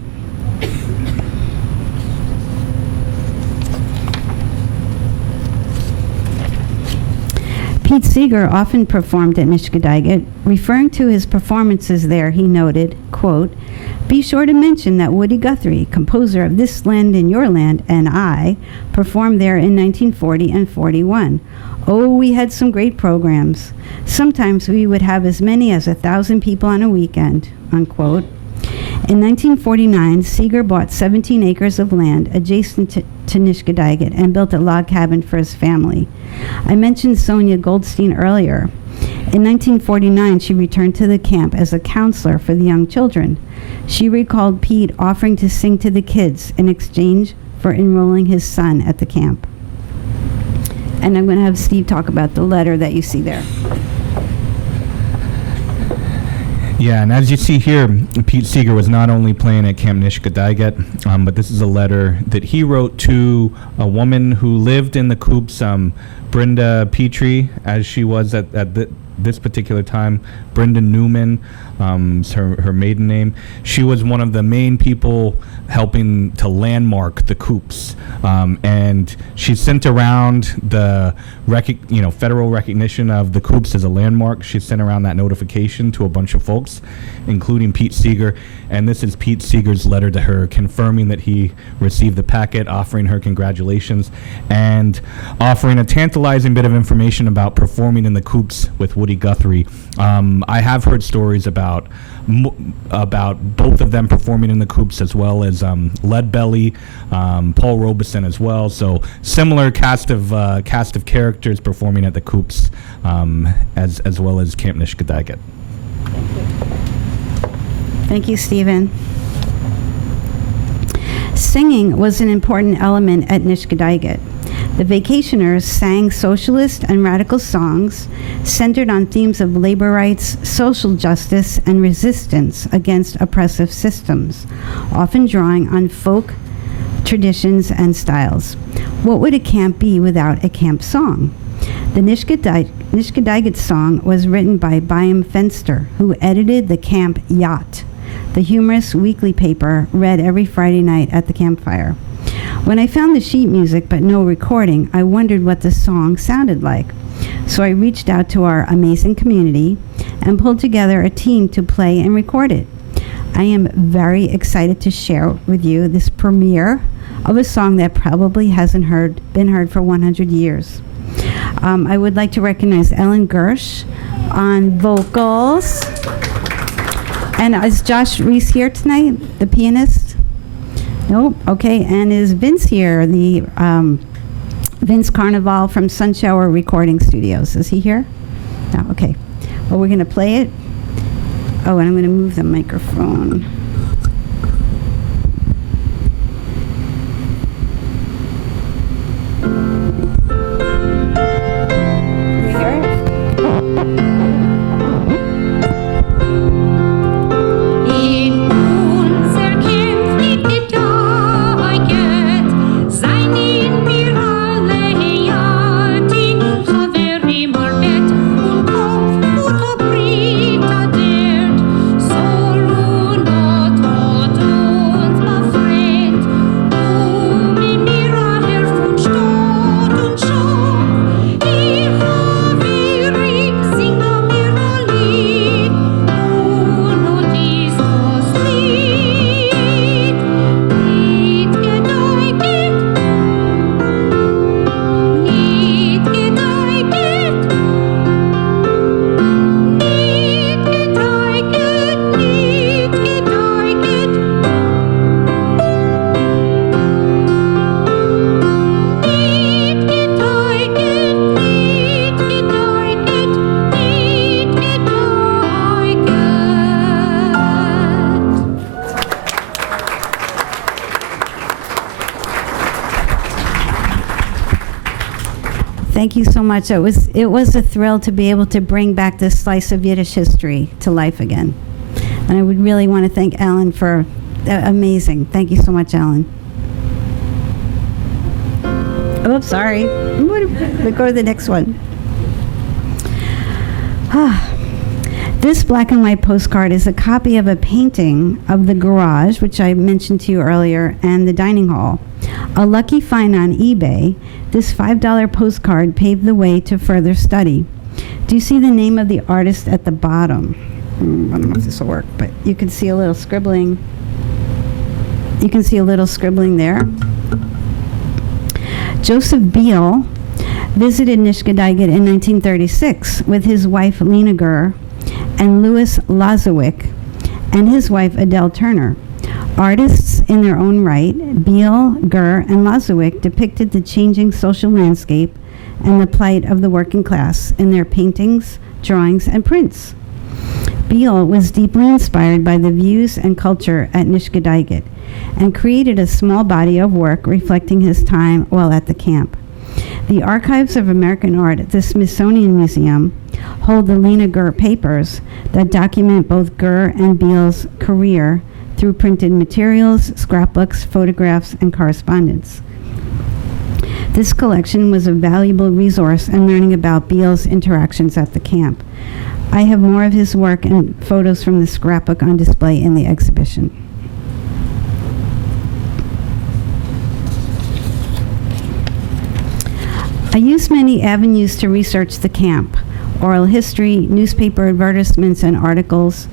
Pete Seeger often performed at Nitgedaiget. Referring to his performances there, he noted, quote, "Be sure to mention that Woody Guthrie, composer of This Land and Your Land, and I, performed there in 1940 and 41. Oh, we had some great programs. Sometimes we would have as many as 1,000 people on a weekend," unquote. In 1949, Seeger bought 17 acres of land adjacent to Nitgedaiget and built a log cabin for his family. I mentioned Sonia Goldstein earlier. In 1949, she returned to the camp as a counselor for the young children. She recalled Pete offering to sing to the kids in exchange for enrolling his son at the camp. And I'm going to have Steve talk about the letter that you see there. Yeah, and as you see here, Pete Seeger was not only playing at Camp Nitgedaiget, but this is a letter that he wrote to a woman who lived in the coops, Brenda Petrie, as she was at this particular time, Brenda Newman, is her maiden name. She was one of the main people helping to landmark the coups, and she sent around the federal recognition of the coups as a landmark. She sent around that notification to a bunch of folks, including Pete Seeger, and this is Pete Seeger's letter to her confirming that he received the packet, offering her congratulations, and offering a tantalizing bit of information about performing in the coups with Woody Guthrie. I have heard stories about both of them performing in the coups, as well as Leadbelly, Paul Robeson as well. So similar cast of characters performing at the coups, as well as Camp Nitgedaiget. Thank you, Stephen. Singing was an important element at Nitgedaiget. The vacationers sang socialist and radical songs centered on themes of labor rights, social justice, and resistance against oppressive systems, often drawing on folk traditions and styles. What would a camp be without a camp song? The Nitgedaiget song was written by Byam Fenster, who edited the Camp Yacht, the humorous weekly paper read every Friday night at the campfire. When I found the sheet music but no recording, I wondered what the song sounded like. So I reached out to our amazing community and pulled together a team to play and record it. I am very excited to share with you this premiere of a song that probably hasn't been heard for 100 years. I would like to recognize Ellen Gersh on vocals. And is Josh Reese here tonight, the pianist? Nope. Okay. And is Vince here, the Vince Carnival from Sunshower Recording Studios? Is he here? No. Okay. Well, we're going to play it. Oh, and I'm going to move the microphone. Thank you so much. It was a thrill to be able to bring back this slice of Yiddish history to life again. And I would really want to thank Ellen for amazing. Thank you so much, Ellen. Oh, sorry. We'll go to the next one. This black and white postcard is a copy of a painting of the garage, which I mentioned to you earlier, and the dining hall. A lucky find on eBay, this $5 postcard paved the way to further study. Do you see the name of the artist at the bottom? I don't know if this will work, but you can see a little scribbling. You can see a little scribbling there. Joseph Beal visited Nitgedaiget in 1936 with his wife Lena Gur and Louis Lazowick and his wife Adele Turner. Artists in their own right, Beal, Gur, and Lazowick depicted the changing social landscape and the plight of the working class in their paintings, drawings, and prints. Beal was deeply inspired by the views and culture at Nitgedaiget and created a small body of work reflecting his time while at the camp. The Archives of American Art at the Smithsonian Museum hold the Lena Gur papers that document both Gur and Beal's career through printed materials, scrapbooks, photographs, and correspondence. This collection was a valuable resource in learning about Beale's interactions at the camp. I have more of his work and photos from the scrapbook on display in the exhibition. I used many avenues to research the camp: oral history, newspaper advertisements and articles,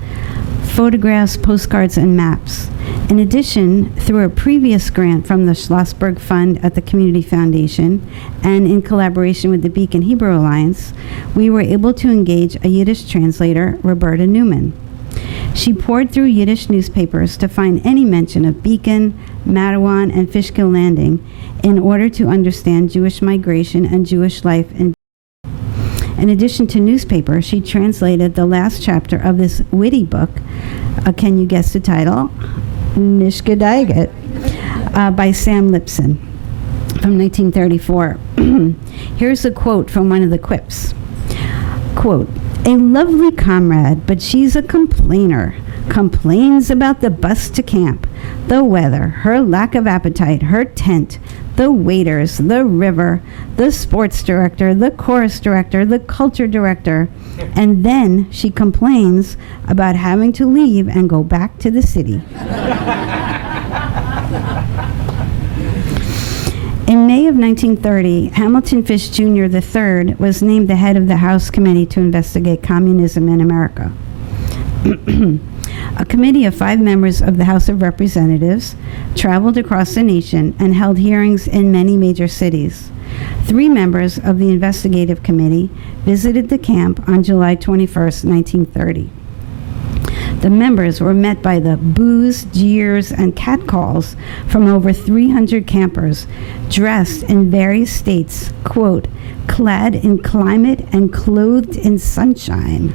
photographs, postcards, and maps. In addition, through a previous grant from the Schlossberg Fund at the Community Foundation and in collaboration with the Beacon Hebrew Alliance, we were able to engage a Yiddish translator, Roberta Newman. She poured through Yiddish newspapers to find any mention of Beacon, Mattawan, and Fishkill Landing in order to understand Jewish migration and Jewish life in. In addition to newspaper, she translated the last chapter of this witty book, can you guess the title? Nitgedaiget, by Sam Lipson from 1934. Here's a quote from one of the quips. Quote, "A lovely comrade, but she's a complainer. Complains about the bus to camp, the weather, her lack of appetite, her tent, the waiters, the river, the sports director, the chorus director, the culture director, and then she complains about having to leave and go back to the city." In May of 1930, Hamilton Fish Jr. III was named the head of the House Committee to investigate communism in America. A committee of 5 members of the House of Representatives traveled across the nation and held hearings in many major cities. 3 members of the investigative committee visited the camp on July 21st, 1930. The members were met by the boos, jeers, and catcalls from over 300 campers dressed in various states, quote, clad in climate and clothed in sunshine.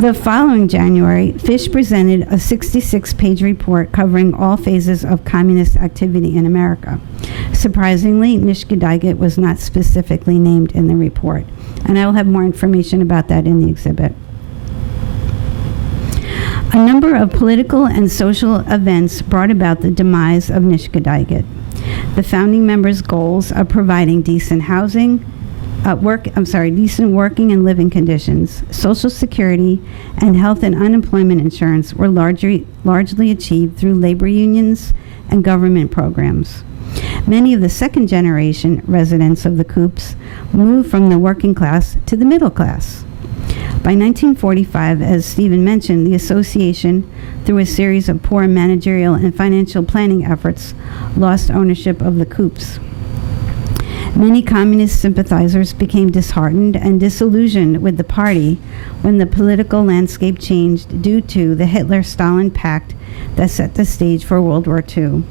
The following January, Fish presented a 66-page report covering all phases of communist activity in America. Surprisingly, Nitgedaiget was not specifically named in the report, and I will have more information about that in the exhibit. A number of political and social events brought about the demise of Nitgedaiget. The founding members' goals of providing decent housing, decent working and living conditions, Social Security, and health and unemployment insurance were largely achieved through labor unions and government programs. Many of the second-generation residents of the Coops moved from the working class to the middle class. By 1945, as Stephen mentioned, the association, through a series of poor managerial and financial planning efforts, lost ownership of the Coops. Many communist sympathizers became disheartened and disillusioned with the party when the political landscape changed due to the Hitler-Stalin pact that set the stage for World War II.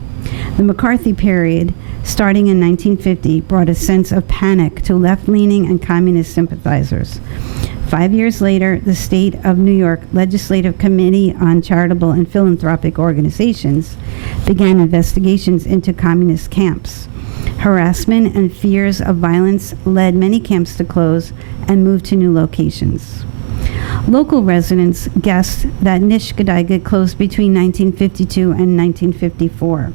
The McCarthy period, starting in 1950, brought a sense of panic to left-leaning and communist sympathizers. 5 years later, the State of New York Legislative Committee on Charitable and Philanthropic Organizations began investigations into communist camps. Harassment and fears of violence led many camps to close and move to new locations. Local residents guessed that Nitgedaiget closed between 1952 and 1954.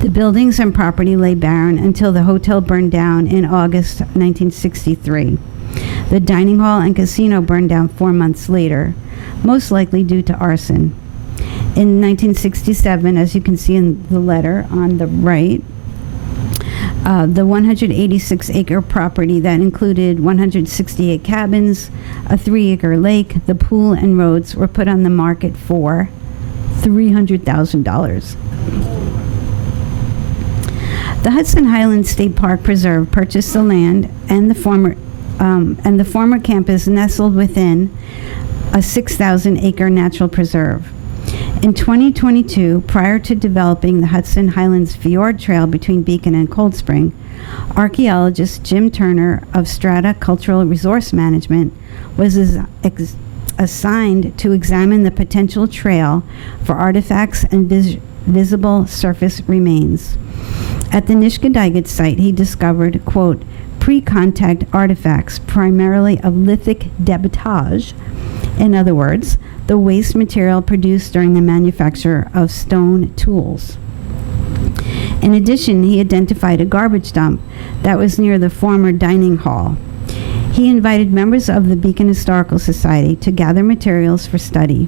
The buildings and property lay barren until the hotel burned down in August 1963. The dining hall and casino burned down 4 months later, most likely due to arson. In 1967, as you can see in the letter on the right, the 186-acre property that included 168 cabins, a 3-acre lake, the pool, and roads were put on the market for $300,000. The Hudson Highlands State Park Preserve purchased the land and the former campus nestled within a 6,000-acre natural preserve. In 2022, prior to developing the Hudson Highlands Fjord Trail between Beacon and Cold Spring, archaeologist Jim Turner of Strata Cultural Resource Management was assigned to examine the potential trail for artifacts and visible surface remains. At the Nitgedaiget site, he discovered, quote, pre-contact artifacts, primarily of lithic debitage. In other words, the waste material produced during the manufacture of stone tools. In addition, he identified a garbage dump that was near the former dining hall. He invited members of the Beacon Historical Society to gather materials for study.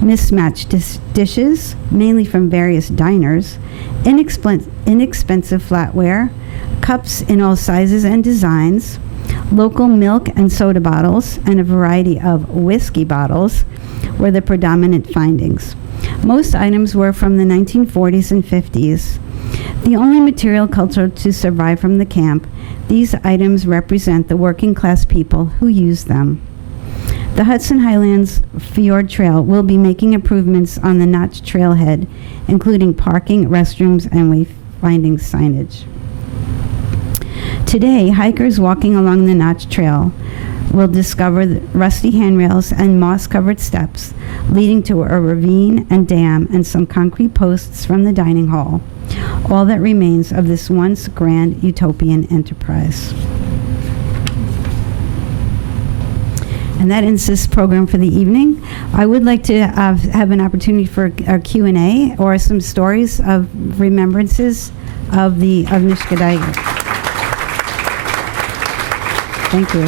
Mismatched dishes, mainly from various diners, inexpensive flatware, cups in all sizes and designs, local milk and soda bottles, and a variety of whiskey bottles were the predominant findings. Most items were from the 1940s and 50s. The only material culture to survive from the camp, these items represent the working class people who used them. The Hudson Highlands Fjord Trail will be making improvements on the Notch trailhead, including parking, restrooms, and wayfinding signage. Today, hikers walking along the Notch Trail will discover the rusty handrails and moss-covered steps leading to a ravine and dam and some concrete posts from the dining hall, all that remains of this once grand utopian enterprise. And that ends this program for the evening. I would like to have an opportunity for a Q&A or some stories of remembrances of Nitgedaiget. Thank you.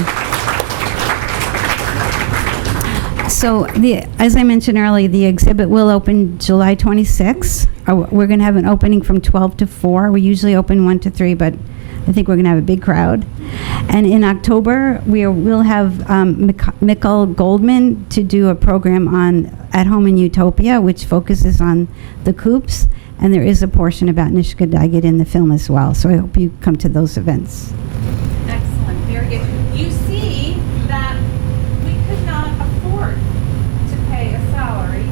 So, as I mentioned earlier, the exhibit will open July 26th. We're going to have an opening from 12 to 4. We usually open 1 to 3, but I think we're going to have a big crowd. And in October, we'll have Mikkel Goldman to do a program on At Home in Utopia, which focuses on the coops. And there is a portion about Nitgedaiget in the film as well. So I hope you come to those events. Excellent. Very good. You see that we could not afford to pay a salary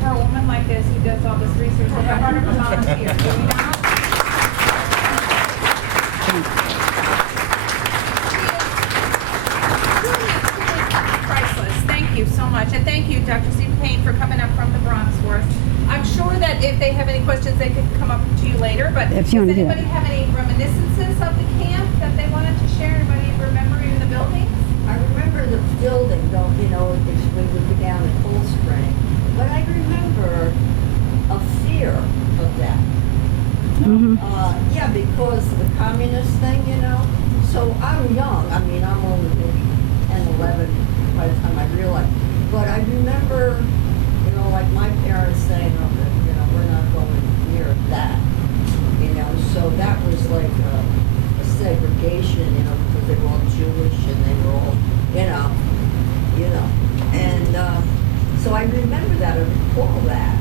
for a woman like this who does all this research with 100 volunteers. Do we not? Priceless. Thank you so much. And thank you, Dr. Stephen Payne, for coming up from the Bronx for us. I'm sure that if they have any questions, they could come up to you later. But If does you wanna do anybody that. have any reminiscences of the camp that they wanted to share? Anybody remember in the buildings? I remember the building, though, it's when we go down to Cold Spring. But I remember a fear of that. Mhm. Yeah, because of the communist thing, So I'm young. I mean, I'm only maybe 10, 11 by the time I realized. But I remember, like my parents saying, we're not going near that. So that was like a segregation, because they were all Jewish and they were all, And so I remember that, I recall that,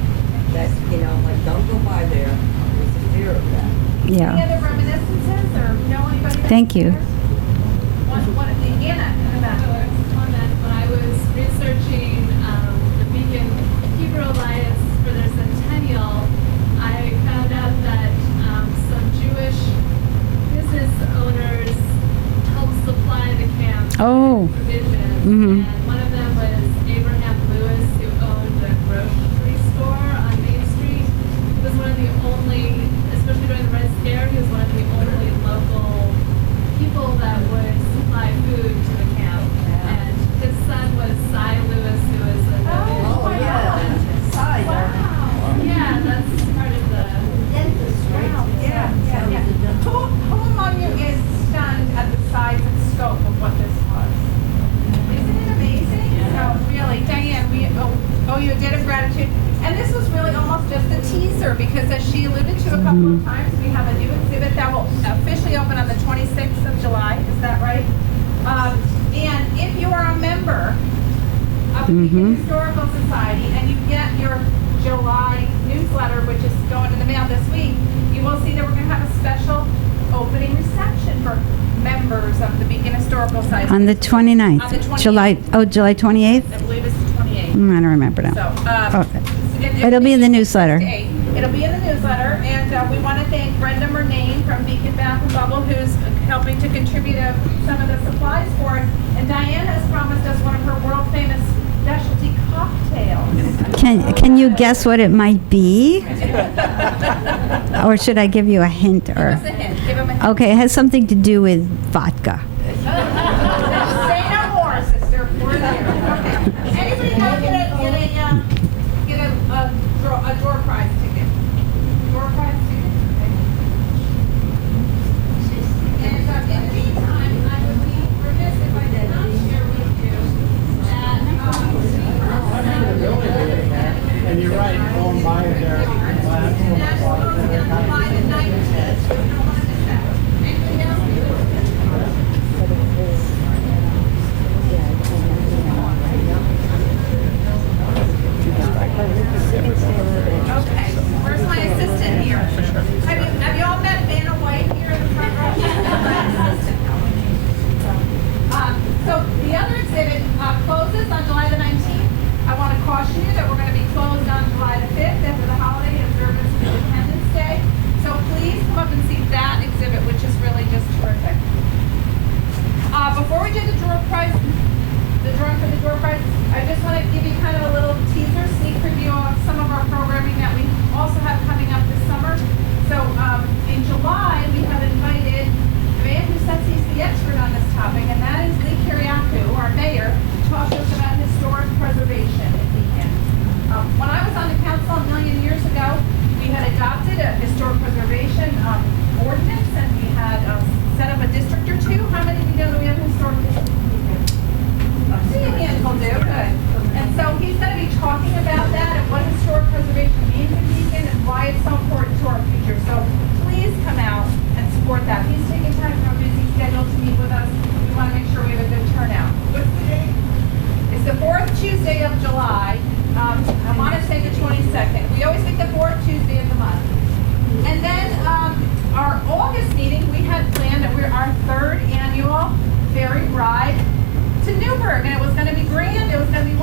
like don't go by there. There's a fear of that. Any Yeah. other reminiscences or know anybody? that Thank you. cares? What Anna, in the back. When I was researching the Beacon Hebrew Alliance for their centennial, I found out that some Jewish business owners helped supply the camp Oh. with provisions. Mhm. And one of them was Abraham Lewis, who owned a grocery store on Main Street. He was one of the only, especially during the Red Scare, he was one of the only local people that would supply food to the camp. And his son was Cy Lewis, who was a noted Oh, yeah. dentist. Side, Yeah, that's part of the. dentist, right? Wow, yeah. Who among you is stunned at the size and scope of what this was? Isn't it amazing? So really, Diane, we owe you a debt of gratitude. And this was really almost just a teaser because as she alluded to a couple of times, we have a new exhibit that will officially open on the 26th of July. Is that right? And if you are a member of the Beacon Historical Society and you get your July newsletter, which is going in the mail this week, you will see that we're going to have a special opening reception for members of the Beacon Historical Society. On the 29th. On the 28th. July 28th? I believe it's the 28th. I don't remember now. So, It'll be in the newsletter. It'll be in the newsletter, and we want to thank Brenda Murnane from Beacon Bath and Bubble, who's helping to contribute some of the supplies for it. And Diane has promised us one of her world famous specialty cocktails. Can you guess what it might be? Or should I give you a hint? Give us a hint. Give him a hint. Okay, it has something to do with vodka. Say no more, sister. We're here. Okay. Anybody now get a door prize ticket? Door prize ticket?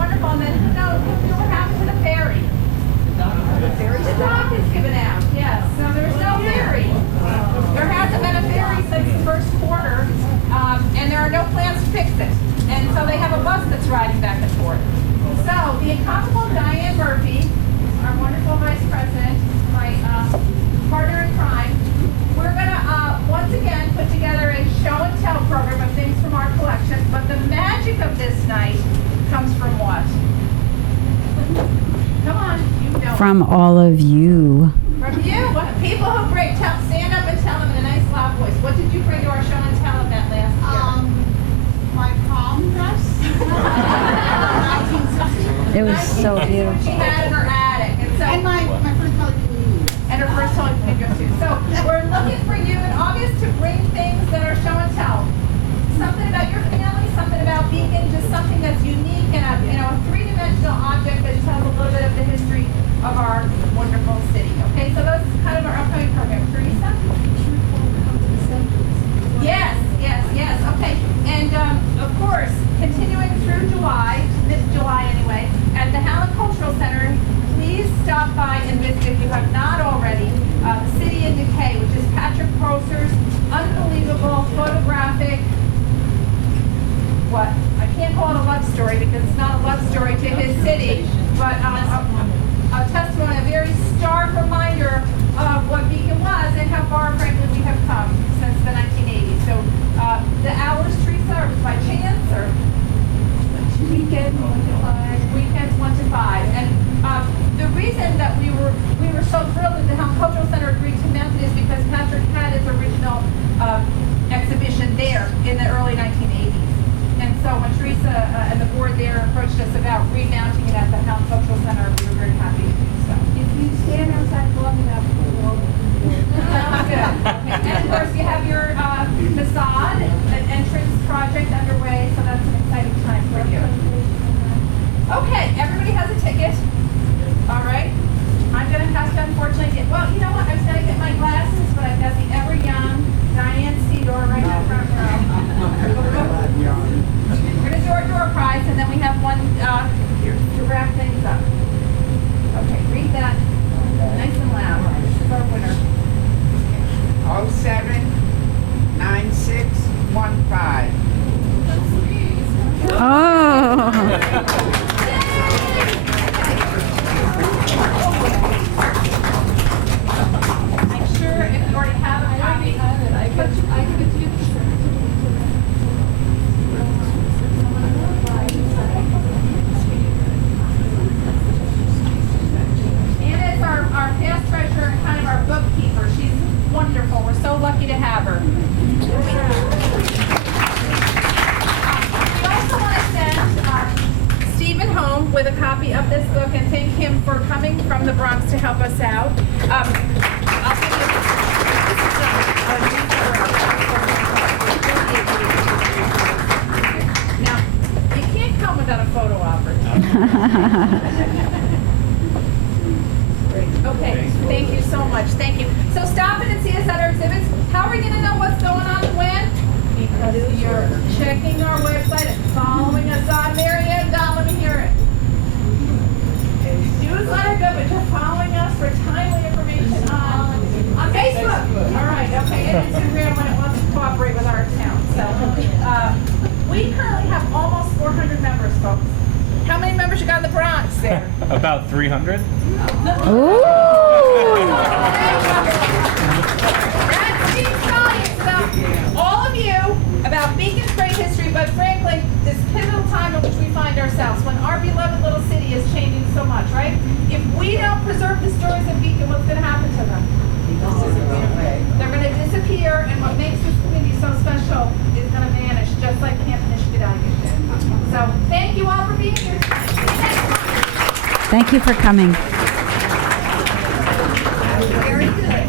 wonderful. And then who knew what happened to the ferry? The dock is given out, yes. So there's no ferry. There hasn't been a ferry since the first quarter, and there are no plans to fix it. And so they have a bus that's riding back and forth. So the incomparable Diane Murphy, our wonderful vice president, my partner in crime, we're going to once again put together a show and tell program of things from our collection. But the magic of this night comes from what? Come on, you know. From all of you. From you, what people who bring, stand up and tell them in a nice loud voice. What did you bring to our show and tell event last year? My prom dress. 1960. It was Nice. so That's beautiful. what she had in her attic. And so, And my first Holy Communion. and her first Holy Communion too. So we're looking for you in August to bring things that are show and tell. Something about your family, something about Beacon, just something that's unique and a three-dimensional object that tells a little bit of the history of our wonderful city. Okay, so that's kind of our upcoming program. Teresa? Yes. Okay, and of course, continuing through July, mid-July anyway, at the Howland Cultural Center, please stop by and visit if you have not already. The City in Decay, which is Patrick Prosser's unbelievable photographic. What? I can't call it a love story because it's not a love story to his city, but a testimony, a very stark reminder of what Beacon was and how far, frankly, we have come since the 1980s. So the hours, Teresa, are by chance or weekends 1 to 5? Weekends 1 to 5. And the reason that we were so thrilled that the Howland Cultural Center agreed to mount it is because Patrick had his original exhibition there in the early 1980s. And so when Teresa and the board there approached us about remounting it at the Howland Cultural Center, we were very happy to do so. If you stand outside long enough, we'll Sounds good. And of course, you have your facade, an entrance project underway, so that's an exciting time for you. Okay, everybody has a ticket. All right. I'm going to have to unfortunately get, well, you know what? I was going to get my glasses, but I've got the ever young Diane Cedar right in the front row. We're going to do our door prize, and then we have one here to wrap things up. Okay, read that nice and loud. This is our winner. 079615. Oh. I'm sure if you already have a copy, I could do Anna is our past treasurer and kind of our bookkeeper. She's wonderful. We're so lucky to have her. We also want to send Stephen home with a copy of this book and thank him for coming from the Bronx to help us out. I'll give you now, you can't come without a photo opportunity. Okay, thank you so much. Thank you. So stop in and see us at our exhibits. How are we going to know what's going on and when? Because you're checking our website and following us on Marianne. Don, let me hear it. Newsletter, good, but you're following us for timely information on Facebook. All right, okay, and Instagram when it wants to cooperate with our account. So we currently have almost 400 members, folks. How many members you got in the Bronx there? About 300. Ooh. That speaks volumes about all of you, about Beacon's great history, but frankly, this pivotal time in which we find ourselves, when our beloved little city is changing so much, right? If we don't preserve the stories of Beacon, what's going to happen to them? They're going to disappear, and what makes this community so special is going to vanish, just like Camp Nitgedaiget did. So, thank you all for being here. See you next time. Thank you for coming. Very good.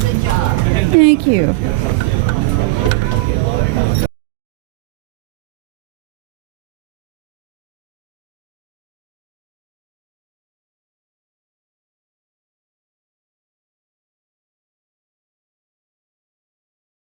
Good job. Thank you.